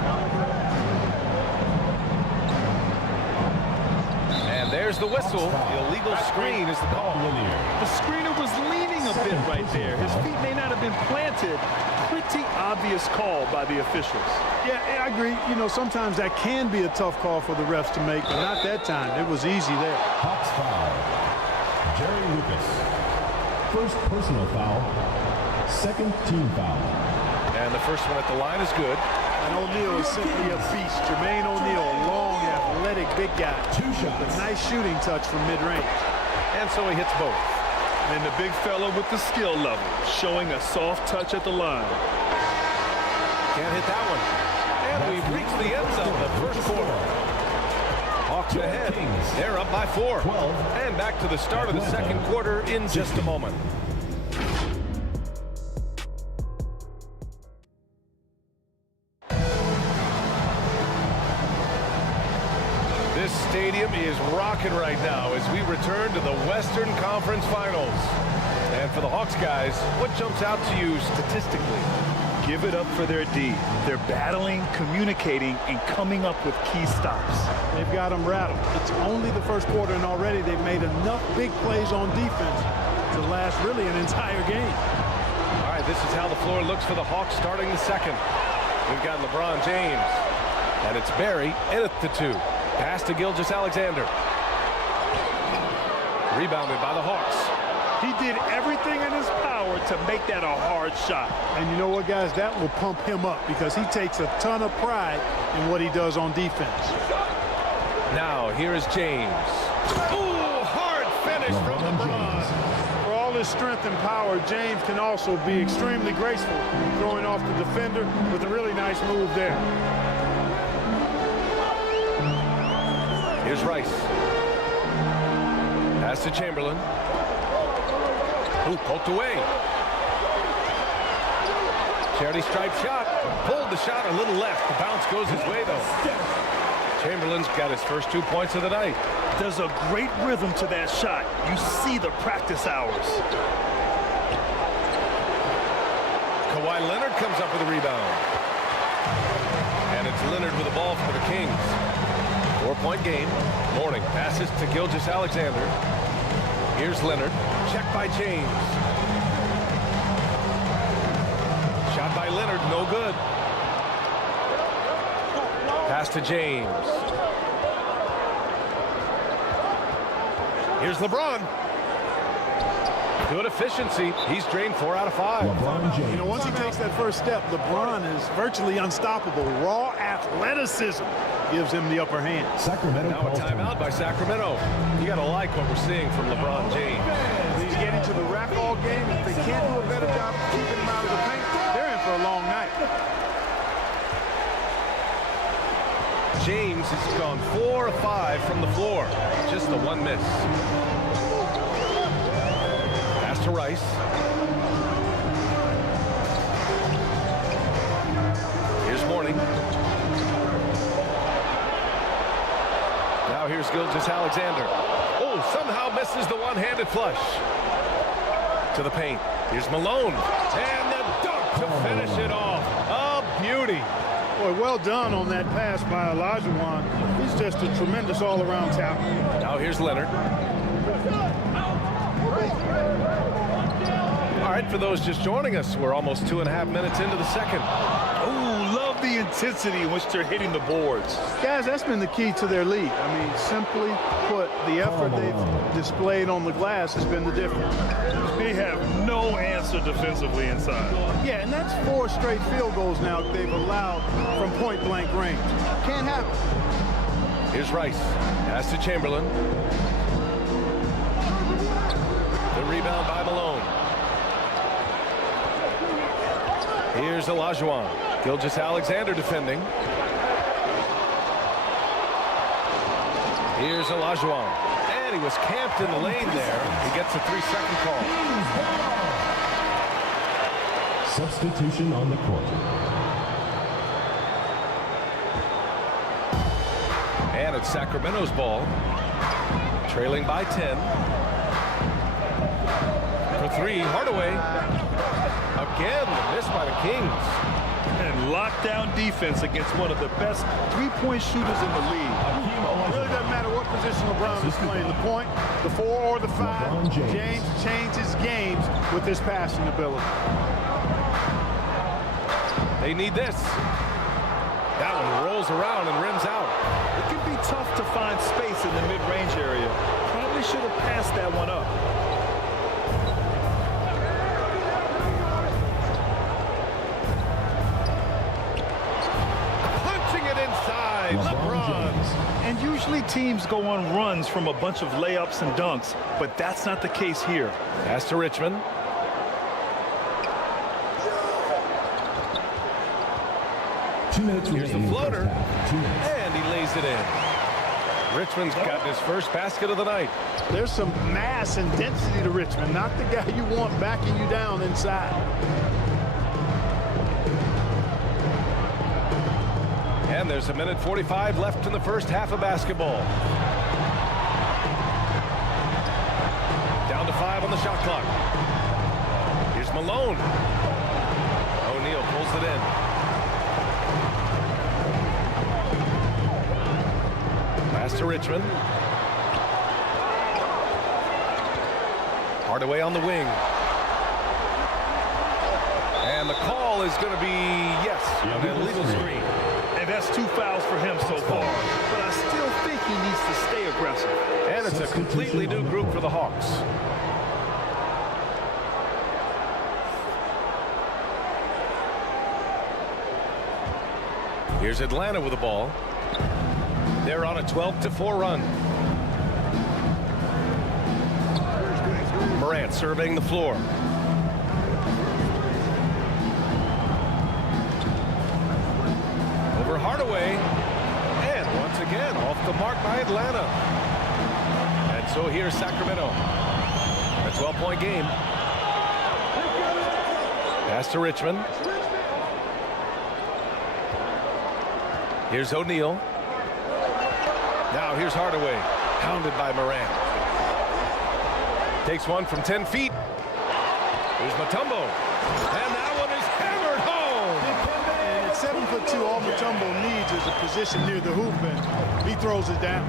And there's the whistle. The illegal screen is the call. The screener was leaning a bit right there. His feet may not have been planted. Pretty obvious call by the officials. Yeah, I agree. You know, sometimes that can be a tough call for the refs to make, but not that time. It was easy there. Hawks foul. Jerry Lucas. First personal foul. Second team foul. And the first one at the line is good. And O'Neal is simply a beast. Jermaine O'Neal, a long, athletic, big guy. 2 shots. A nice shooting touch from mid-range. And so he hits both. And the big fella with the skill level, showing a soft touch at the line. Can't hit that one. And we've reached the end zone of the first quarter. Hawks ahead. They're up by 4. And back to the start of the second quarter in just a moment. This stadium is rocking right now as we return to the Western Conference Finals. And for the Hawks guys, what jumps out to you statistically? Give it up for their D. They're battling, communicating, and coming up with key stops. They've got them rattled. It's only the first quarter, and already they've made enough big plays on defense to last really an entire game. All right, this is how the floor looks for the Hawks starting the second. We've got LeBron James, and it's Barry in at the 2. Pass to Gilgeous-Alexander. Rebounded by the Hawks. He did everything in his power to make that a hard shot. And you know what, guys? That will pump him up because he takes a ton of pride in what he does on defense. Now, here is James. Ooh, hard finish from LeBron. For all his strength and power, James can also be extremely graceful, throwing off the defender with a really nice move there. Here's Rice. Pass to Chamberlain. Ooh, poked away. Charity stripe shot. Pulled the shot a little left. The bounce goes his way, though. Chamberlain's got his first 2 points of the night. There's a great rhythm to that shot. You see the practice hours. Kawhi Leonard comes up with a rebound. And it's Leonard with the ball for the Kings. 4-point game. Morning passes to Gilgeous-Alexander. Here's Leonard. Checked by James. Shot by Leonard, no good. Pass to James. Here's LeBron. Good efficiency. He's drained 4 out of 5. You know, once he takes that first step, LeBron is virtually unstoppable. Raw athleticism gives him the upper hand. Sacramento. Now a timeout by Sacramento. You got to like what we're seeing from LeBron James. He's getting to the rack all game. If they can't do a better job of keeping him out of the paint, they're in for a long night. James has gone 4 of 5 from the floor. Just the 1 miss. Pass to Rice. Here's Mourning. Now here's Gilgeous-Alexander. Oh, somehow misses the one-handed flush. To the paint. Here's Malone. And the dunk to finish it off. A beauty. Boy, well done on that pass by Olajuwon. He's just a tremendous all-around talent. Now here's Leonard. All right, for those just joining us, we're almost 2.5 minutes into the second. Oh, love the intensity in which they're hitting the boards. Guys, that's been the key to their lead. I mean, simply put, the effort they've displayed on the glass has been the difference. They have no answer defensively inside. Yeah, and that's 4 straight field goals now that they've allowed from point-blank range. Can't happen. Here's Rice. Pass to Chamberlain. The rebound by Malone. Here's Olajuwon. Gilgeous-Alexander defending. Here's Olajuwon. And he was camped in the lane there. He gets a 3-second call. Substitution on the court. And it's Sacramento's ball. Trailing by 10. For 3, Hardaway. Again, the miss by the Kings. And lockdown defense against one of the best three-point shooters in the league. It really doesn't matter what position LeBron is playing, the point, the 4 or the 5. James changes games with his passing ability. They need this. That one rolls around and rims out. It can be tough to find space in the mid-range area. Probably should have passed that one up. LeBron. And usually teams go on runs from a bunch of layups and dunks, but that's not the case here. Pass to Richmond. Here's the floater, and he lays it in. Richmond's gotten his first basket of the night. There's some mass and density to Richmond, not the guy you want backing you down inside. And there's 1:45 left in the first half of basketball. Down to 5 on the shot clock. Here's Malone. O'Neal pulls it in. Pass to Richmond. Hardaway on the wing. And the call is going to be, yes, an illegal screen. And that's 2 fouls for him so far. But I still think he needs to stay aggressive. And it's a completely new group for the Hawks. Here's Atlanta with the ball. They're on a 12-4 run. Morant surveying the floor. Over Hardaway. And once again, off the mark by Atlanta. And so here's Sacramento. A 12-point game. Pass to Richmond. Here's O'Neal. Now here's Hardaway, pounded by Morant. Takes one from 10 feet. Here's Mutombo. And that one is hammered home. And at 7'2", all Mutombo needs is a position near the hoop, and he throws it down.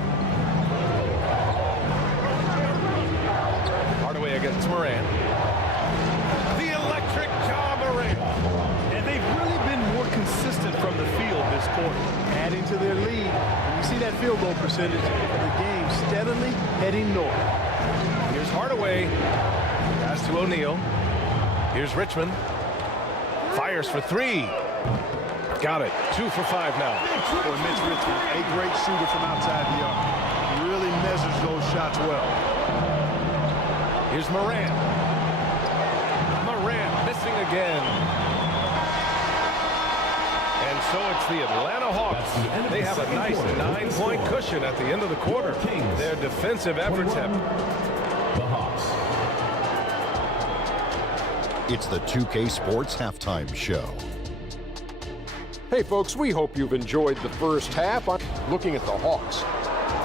Hardaway against Morant. The electric Ja Morant. And they've really been more consistent from the field this quarter, adding to their lead. You see that field goal percentage, the game steadily heading north. Here's Hardaway. Pass Pass to O'Neal. Here's Richmond. Fires for 3. Got it. 2 for 5 now. For Mitch Richmond, a great shooter from outside the arc. He really measures those shots well. Here's Moran. Moran missing again. And so it's the Atlanta Hawks. They have a nice 9-point cushion at the end of the quarter. Their defensive efforts have... The Hawks. It's the 2K Sports Halftime Show. Hey folks, we hope you've enjoyed the first half. I'm looking at the Hawks.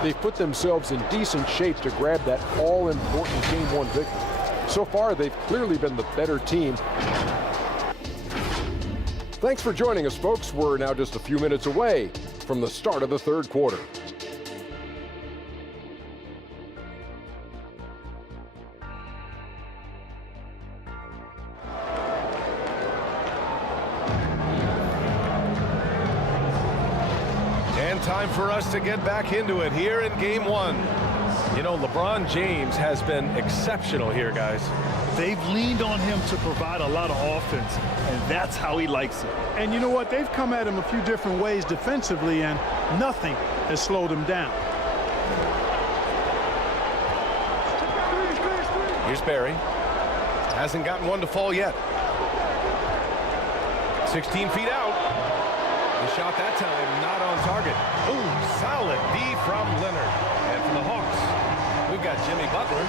They've put themselves in decent shape to grab that all-important Game 1 victory. So far, they've clearly been the better team. Thanks for joining us, folks. We're now just a few minutes away from the start of the third quarter. Time for us to get back into it here in Game 1. You know, LeBron James has been exceptional here, guys. They've leaned on him to provide a lot of offense, and that's how he likes it. And you know what? They've come at him a few different ways defensively, and nothing has slowed him down. Here's Barry. Hasn't gotten one to fall yet. 16 feet out. The shot that time not on target. Ooh, solid D from Leonard. And for the Hawks, we've got Jimmy Butler,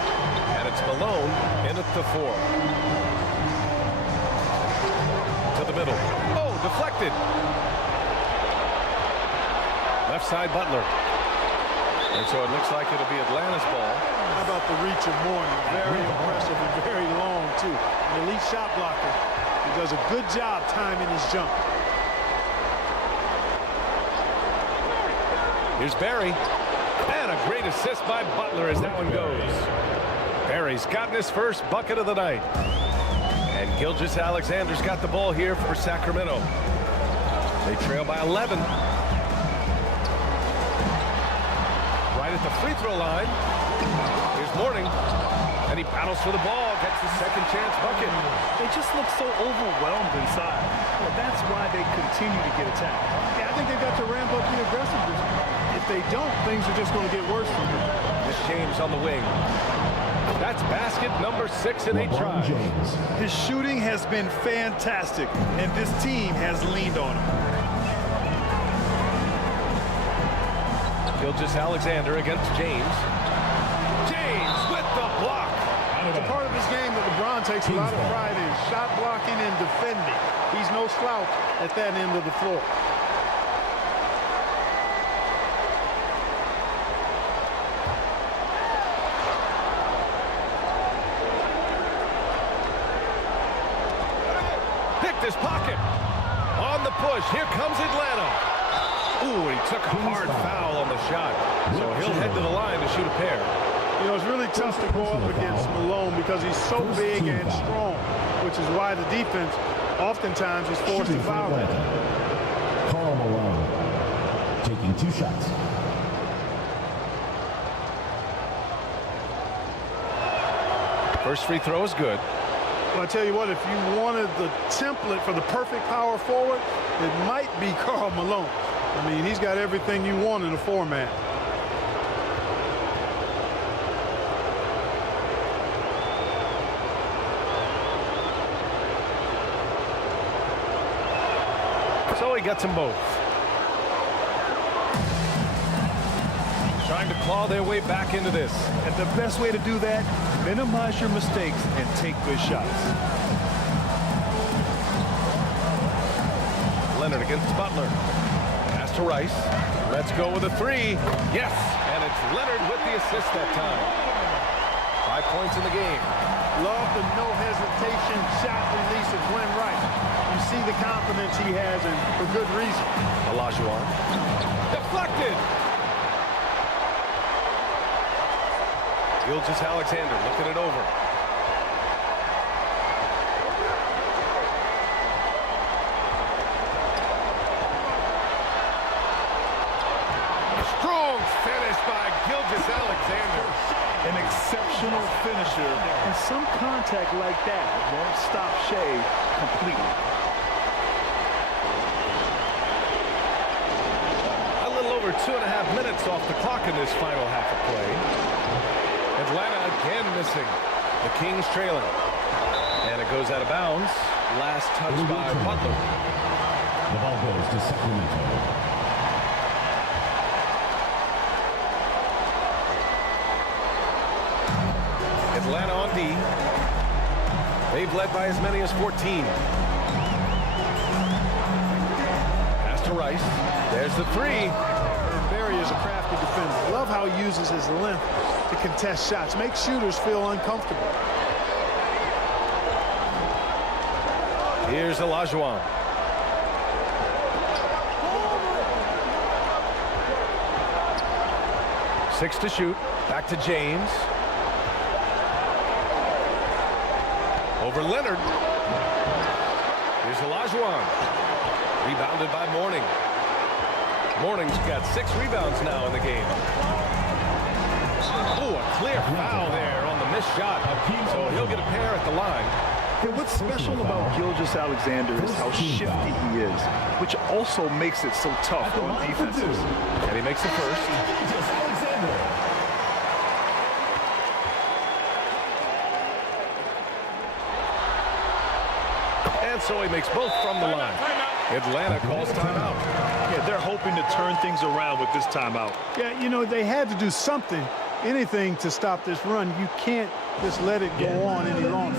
and it's Malone in at the 4. To the middle. Oh, deflected. Left side Butler. And so it looks like it'll be Atlanta's ball. How about the reach of Mourning? Very impressive and very long, too. An elite shot blocker. He does a good job timing his jump. Here's Barry. And a great assist by Butler as that one goes. Barry's gotten his first bucket of the night. And Gilgeous-Alexander's got the ball here for Sacramento. They trail by 11. Right at the free throw line. Here's Mourning. And he battles for the ball, gets his second chance bucket. They just look so overwhelmed inside. Well, that's why they continue to get attacked. Yeah, I think they've got to ramp up the aggressiveness. If they don't, things are just going to get worse from them. This James on the wing. That's basket number 6 in 8 tries. His shooting has been fantastic, and this team has leaned on him. Gilgeous-Alexander against James. James with the block. It's a part of his game that LeBron takes a lot of pride in. Shot blocking and defending. He's no slouch at that end of the floor. His pocket on the push. Here comes Atlanta. Ooh, he took a hard foul on the shot. So he'll head to the line to shoot a pair. You know, it's really tough to go up against Malone because he's so big and strong, which is why the defense oftentimes is forced to foul him. Karl Malone taking 2 shots. First free throw is good. Well, I tell you what, if you wanted the template for the perfect power forward, it might be Karl Malone. I mean, he's got everything you want in a format. So he gets them both. Trying to claw their way back into this. And the best way to do that, minimize your mistakes and take good shots. Leonard against Butler. Pass to Rice. Let's go with a 3. Yes! And it's Leonard with the assist that time. 5 points in the game. Love the no-hesitation shot release of Glenn Rice. You see the confidence he has, and for good reason. Olajuwon. Deflected! Gilgeous-Alexander looking it over. Strong finish by Gilgeous-Alexander. an exceptional finisher, and some contact like that won't stop Shea completely. A little over 2.5 minutes off the clock in this final half of play. Atlanta again missing. The Kings trailing. And it goes out of bounds. Last touch by Butler. The ball goes to Sacramento. Atlanta on D. They've led by as many as 14. Pass to Rice. There's the three. Barry is a crafty defender. Love how he uses his length to contest shots. Make shooters feel uncomfortable. Here's Olajuwon. Six to shoot. Back to James. Over Leonard. Here's Olajuwon. Rebounded by Mourning. Mourning's got 6 rebounds now in the game. Oh, a clear foul there on the missed shot. So he'll get a pair at the line. Hey, what's special about Gilgeous-Alexander is how shifty he is, which also makes it so tough on defenses. And he makes the first. And so he makes both from the line. Atlanta calls timeout. Yeah, they're hoping to turn things around with this timeout. Yeah, you know, they had to do something, anything to stop this run. You can't just let it go on any longer.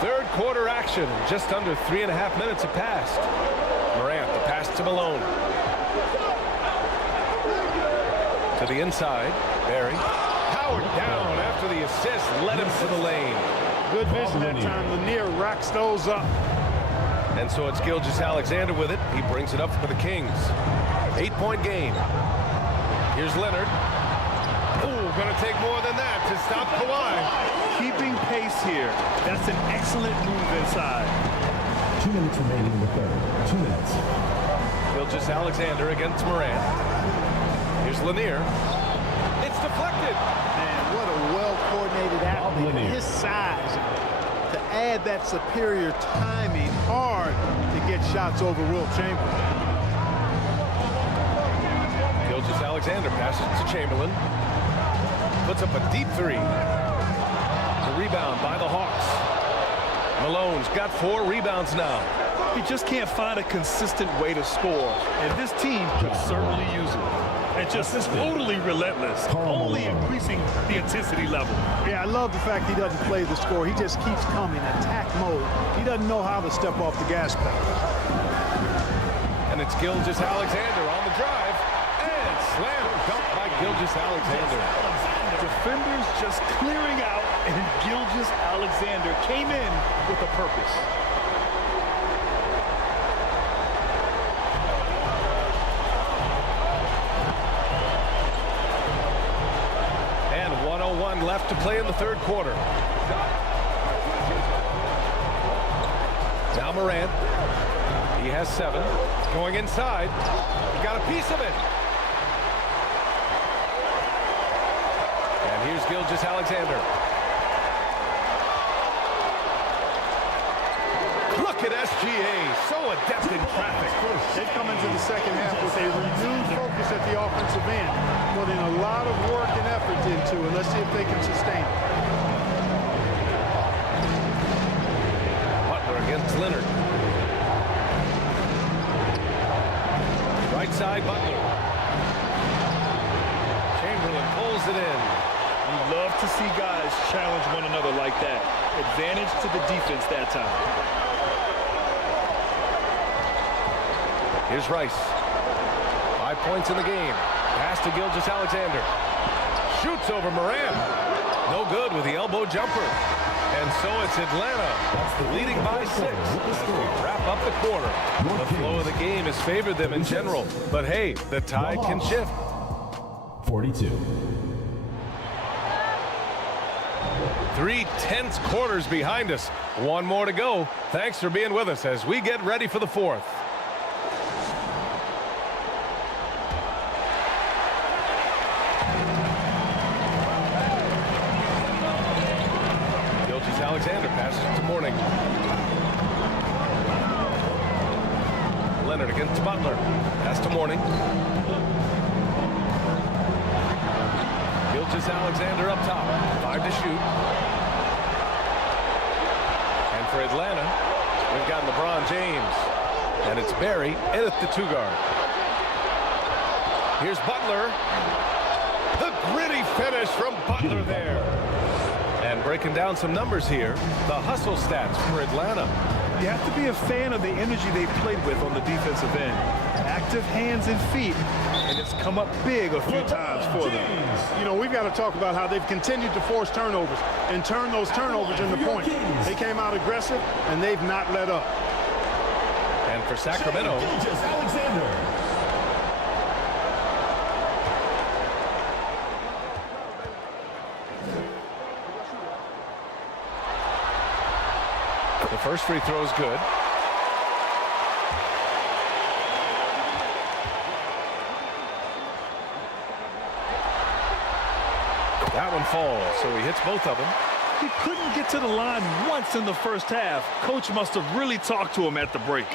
Third quarter action. Just under 3.5 minutes have passed. Morant, the pass to Malone. To the inside, Barry. Howard down after the assist, led him to the lane. Good vision that time. Lanier racks those up. And so it's Gilgeous-Alexander with it. He brings it up for the Kings. 8-point game. Here's Leonard. Ooh, gonna take more than that to stop Kawhi. Keeping pace here. That's an excellent move inside. 2 minutes remaining in the third. 2 minutes. Gilgeous-Alexander against Morant. Here's Lanier. It's deflected. Man, what a well-coordinated athlete. His size. To add that superior timing, hard to get shots over Wilt Chamberlain. Gilgeous-Alexander passes to Chamberlain. Puts up a deep three. The rebound by the Hawks. Malone's got 4 rebounds now. He just can't find a consistent way to score, and this team could certainly use it. And just totally relentless, only increasing the intensity level. Yeah, I love the fact he doesn't play the score. He just keeps coming, attack mode. He doesn't know how to step off the gas pedal. And it's Gilgeous-Alexander on the drive. And slam dunk by Gilgeous-Alexander. Defenders just clearing out, and Gilgeous-Alexander came in with a purpose. Left to play in the third quarter. Now Morant. He has 7. Going inside. He got a piece of it. And here's Gilgeous-Alexander. Look at SGA. So adept in traffic. They come into the second half with a renewed focus at the offensive end, putting a lot of work and effort into it. Let's see if they can sustain it. Butler against Leonard. Right side, Butler. Chamberlain pulls it in. You love to see guys challenge one another like that. Advantage to the defense that time. Here's Rice. 5 points in the game. Pass to Gilgeous-Alexander. Shoots over Morant. No good with the elbow jumper. And so it's Atlanta leading by 6 as we wrap up the quarter. The flow of the game has favored them in general. But hey, the tide can shift. 42. 3 tense quarters behind us. One more to go. Thanks for being with us as we get ready for the fourth. Alexander passes to Mourning. Leonard against Butler. Pass to Mourning. Gilgeous-Alexander up top. 5 to shoot. And for Atlanta, we've got LeBron James. And it's Barry in at the 2 guard. Here's Butler. The gritty finish from Butler there. And breaking down some numbers here, the hustle stats for Atlanta. You have to be a fan of the energy they played with on the defensive end. Active hands and feet, and it's come up big a few times for them. You know, we've got to talk about how they've continued to force turnovers and turn those turnovers into points. They came out aggressive, and they've not let up. And for Sacramento, Alexander. the first free throw is good. That one falls, so he hits both of them. He couldn't get to the line once in the first half. Coach must have really talked to him at the break.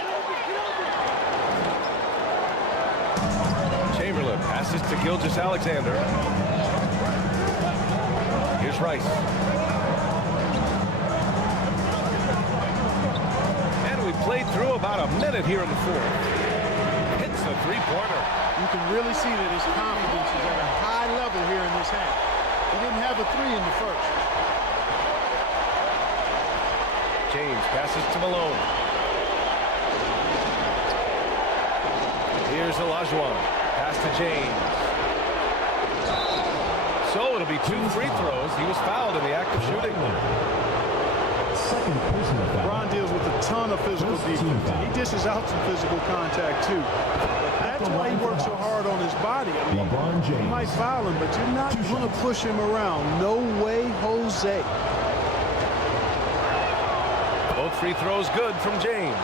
Chamberlain passes to Gilgeous-Alexander. Here's Rice. And we played through about a minute here in the fourth. Hits a three-pointer. You can really see that his confidence is at a high level here in this half. He didn't have a three in the first. James passes to Malone. Here's Olajuwon. Pass to James. So it'll be 2 free throws. He was fouled in the act of shooting. LeBron deals with a ton of physical defense. He dishes out some physical contact too. That's why he works so hard on his body. I mean, you might foul him, but you're not going to push him around. No way, Jose. Both free throws good from James.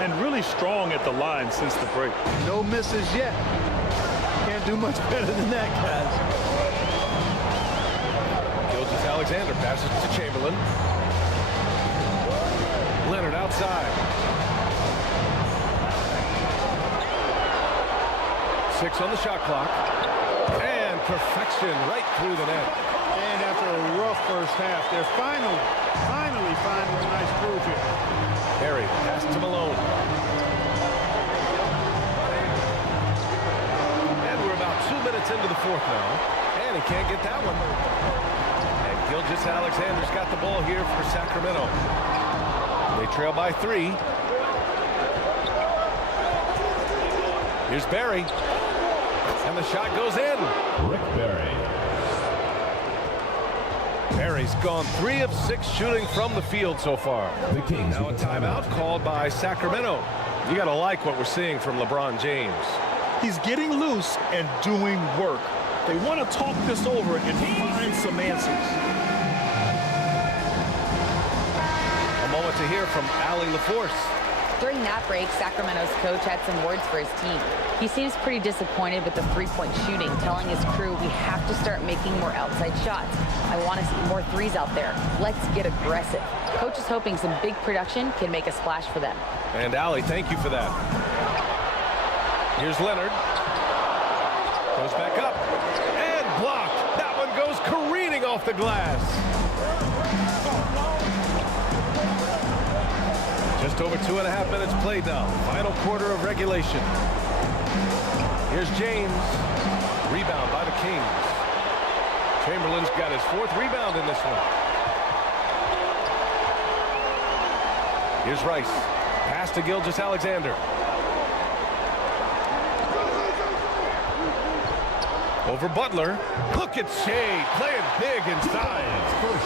And really strong at the line since the break. No misses yet. Can't do much better than that, guys. Gilgeous-Alexander passes to Chamberlain. Leonard outside. 6 on the shot clock. And perfection right through the net. And after a rough first half, they're finally finding a nice groove here. Perry pass to Malone. And we're about 2 minutes into the fourth now. And he can't get that one. And Gilgeous-Alexander's got the ball here for Sacramento. They trail by 3. Here's Barry. And the shot goes in. Rick Barry. Barry's gone 3 of 6 shooting from the field so far. The Kings now a timeout called by Sacramento. You got to like what we're seeing from LeBron James. He's getting loose and doing work. They want to talk this over and find some answers. A moment to hear from Allie LaForce. During that break, Sacramento's coach had some words for his team. He seems pretty disappointed with the three-point shooting, telling his crew, we have to start making more outside shots. I want to see more threes out there. Let's get aggressive. Coach is hoping some big production can make a splash for them. And Allie, thank you for that. Here's Leonard. Goes back up. And blocked. That one goes careening off the glass. Just over 2.5 minutes played now. Final quarter of regulation. Here's James. Rebound by the Kings. Chamberlain's got his 4th rebound in this one. Here's Rice. Pass to Gilgeous-Alexander. Over Butler. Look at Shea playing big inside.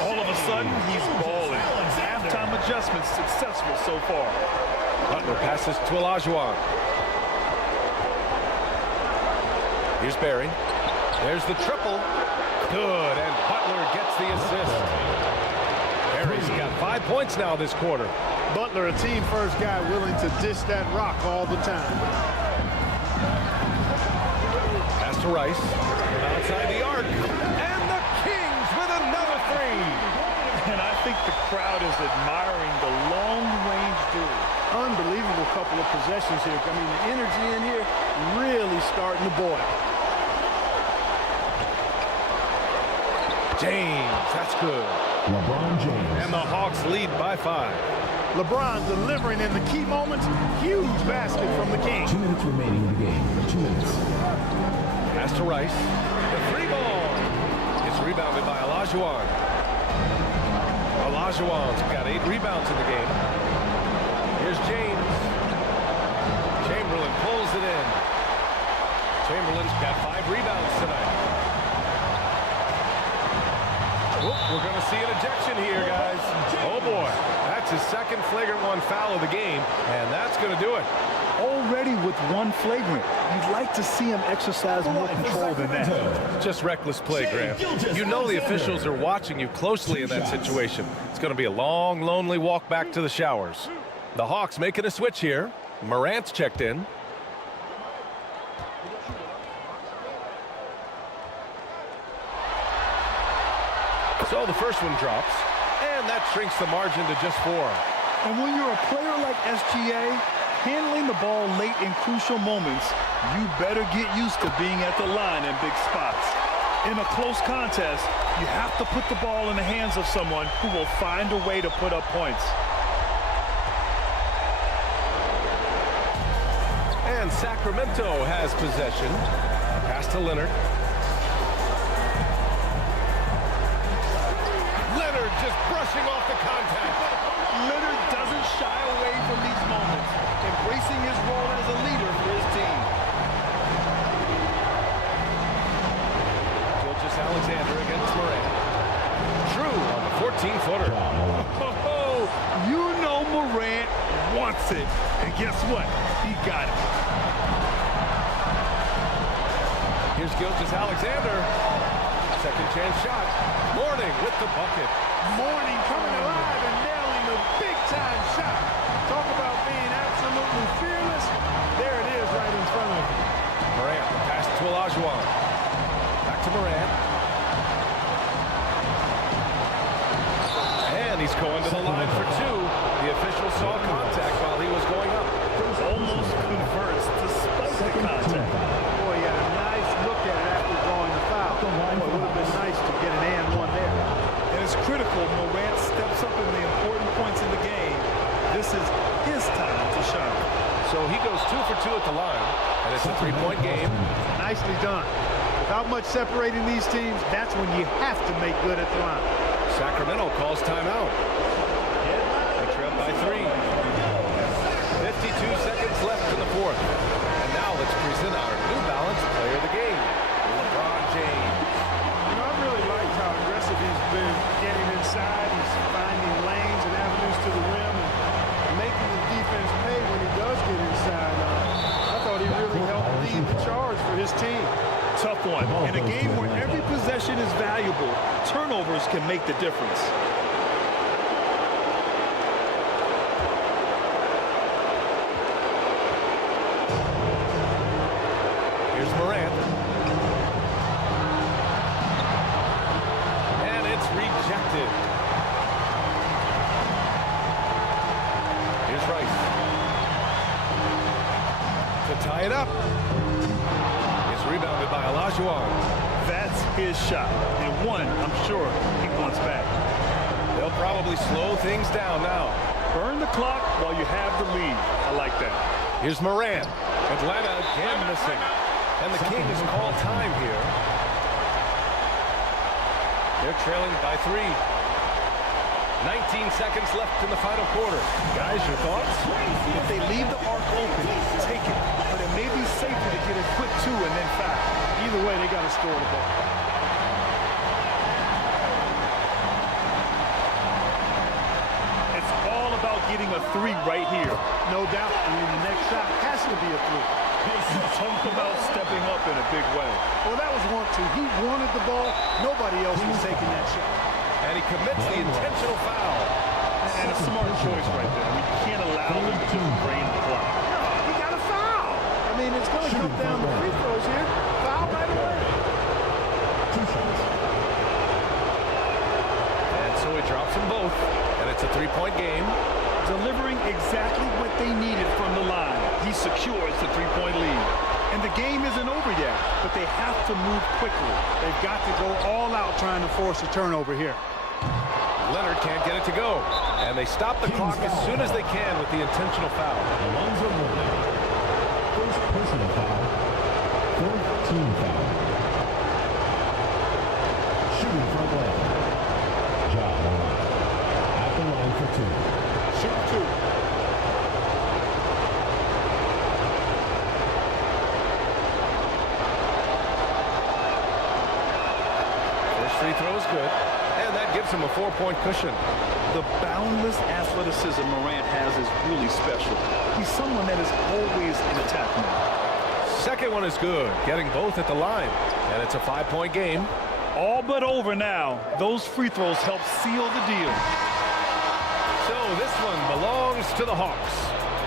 All of a sudden, he's balling. Halftime adjustments successful so far. Butler passes to Olajuwon. Here's Barry. There's the triple. Good, and Butler gets the assist. points now this quarter. Butler, a team-first guy willing to dish that rock all the time. Pass to Rice. Outside the arc. And the Kings with another three. And I think the crowd is admiring the long-range duel. Unbelievable couple of possessions here. I mean, the energy in here really starting to boil. James, that's good. LeBron James. And the Hawks lead by 5. LeBron delivering in the key moments. Huge basket from the King. 2 minutes remaining in the game. 2 minutes. Pass to Rice. The 3-ball. It's rebounded by Olajuwon. Olajuwon's got 8 rebounds in the game. Here's James. Chamberlain pulls it in. Chamberlain's got 5 rebounds tonight. Whoop, we're going to see an ejection here, guys. Oh, boy. That's his second flagrant 1 foul of the game, and that's going to do it. Already with 1 flagrant. You'd like to see him exercise more control than that. Just reckless play, Graham. You know the officials are watching you closely in that situation. It's going to be a long, lonely walk back to the showers. The Hawks making a switch here. Morant's checked in. So the first one drops, and that shrinks the margin to just 4. And when you're a player like SGA, handling the ball late in crucial moments, you better get used to being at the line in big spots. In a close contest, you have to put the ball in the hands of someone who will find a way to put up points. And Sacramento has possession. Pass to Leonard. Leonard just brushing off the contact. Leonard doesn't shy away from these moments, embracing his role as a leader for his team. Alexander against Morant. True on the 14-footer. Oh, you know Morant wants it. And guess what? He got it. Here's Gilgeous Alexander. Second chance shot. Mourning with the bucket. Mourning coming alive and nailing the big-time shot. Talk about being absolutely fearless. There it is right in front of him. Morant, pass to Olajuwon. Back to Morant. And he's going to the line for 2. The official saw contact while he was going up. Almost converts despite the contact. Boy, he had a nice look at it after drawing the foul. Boy, it would have been nice to get an and 1 there. And it's critical Morant steps up in the important points in the game. This is his time to shine. So he goes 2 for 2 at the line, and it's a 3-point game. Nicely done. Without much separating these teams, that's when you have to make good at the line. Sacramento calls timeout. They trail by 3. 52 seconds left in the 4th. And now let's present our New Balance player of the game, LeBron James. You know, I really liked how aggressive he's been getting inside. He's finding lanes and avenues to the rim and making the defense pay when he does get inside. I thought he really helped lead the charge for his team. Tough one. In a game where every possession is valuable, turnovers can make the difference. Here's Morant. And it's rejected. Here's Rice. To tie it up. Rebounded by Olajuwon. That's his shot, and one I'm sure he wants back. They'll probably slow things down now. Burn the clock while you have the lead. I like that. Here's Morant. Atlanta again missing. And the Kings call time here. They're trailing by 3. 19 seconds left in the final quarter. Guys, your thoughts? If they leave the arc open, take it. But it may be safer to get a quick 2 and then foul. Either way, they got to score the ball. It's all about getting a 3 right here. No doubt. I mean, the next shot has to be a 3. Talk about stepping up in a big way. Well, that was 1-2. He wanted the ball. Nobody else was taking that shot. And he commits the intentional foul. And a smart choice right there. I mean, you can't allow them to just drain the clock. He got a foul. I mean, it's going to come down to free throws here. Foul right away. 2 shots. And so he drops them both, and it's a 3-point game. Delivering exactly what they needed from the line. He secures the 3-point lead. And the game isn't over yet, but they have to move quickly. They've got to go all out trying to force a turnover here. Leonard can't get it to go. And they stop the clock as soon as they can with the intentional foul. Alonzo Mourning. First personal foul. 4th team foul. Shooting from left. Ja Morant. At the line for 2. Shoot 2. Free throw is good, and that gives him a 4-point cushion. The boundless athleticism Morant has is really special. He's someone that is always in attack mode. Second one is good, getting both at the line, and it's a 5-point game. All but over now. Those free throws help seal the deal. So this one belongs to the Hawks.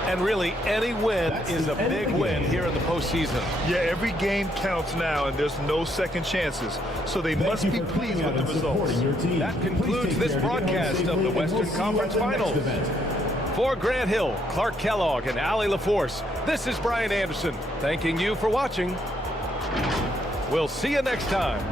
And really, any win is a big win here in the postseason. Yeah, every game counts now, and there's no second chances. So they must be pleased with the results. That concludes this broadcast of the Western Conference Finals. For Grant Hill, Clark Kellogg, and Allie LaForce, this is Brian Anderson, thanking you for watching. We'll see you next time.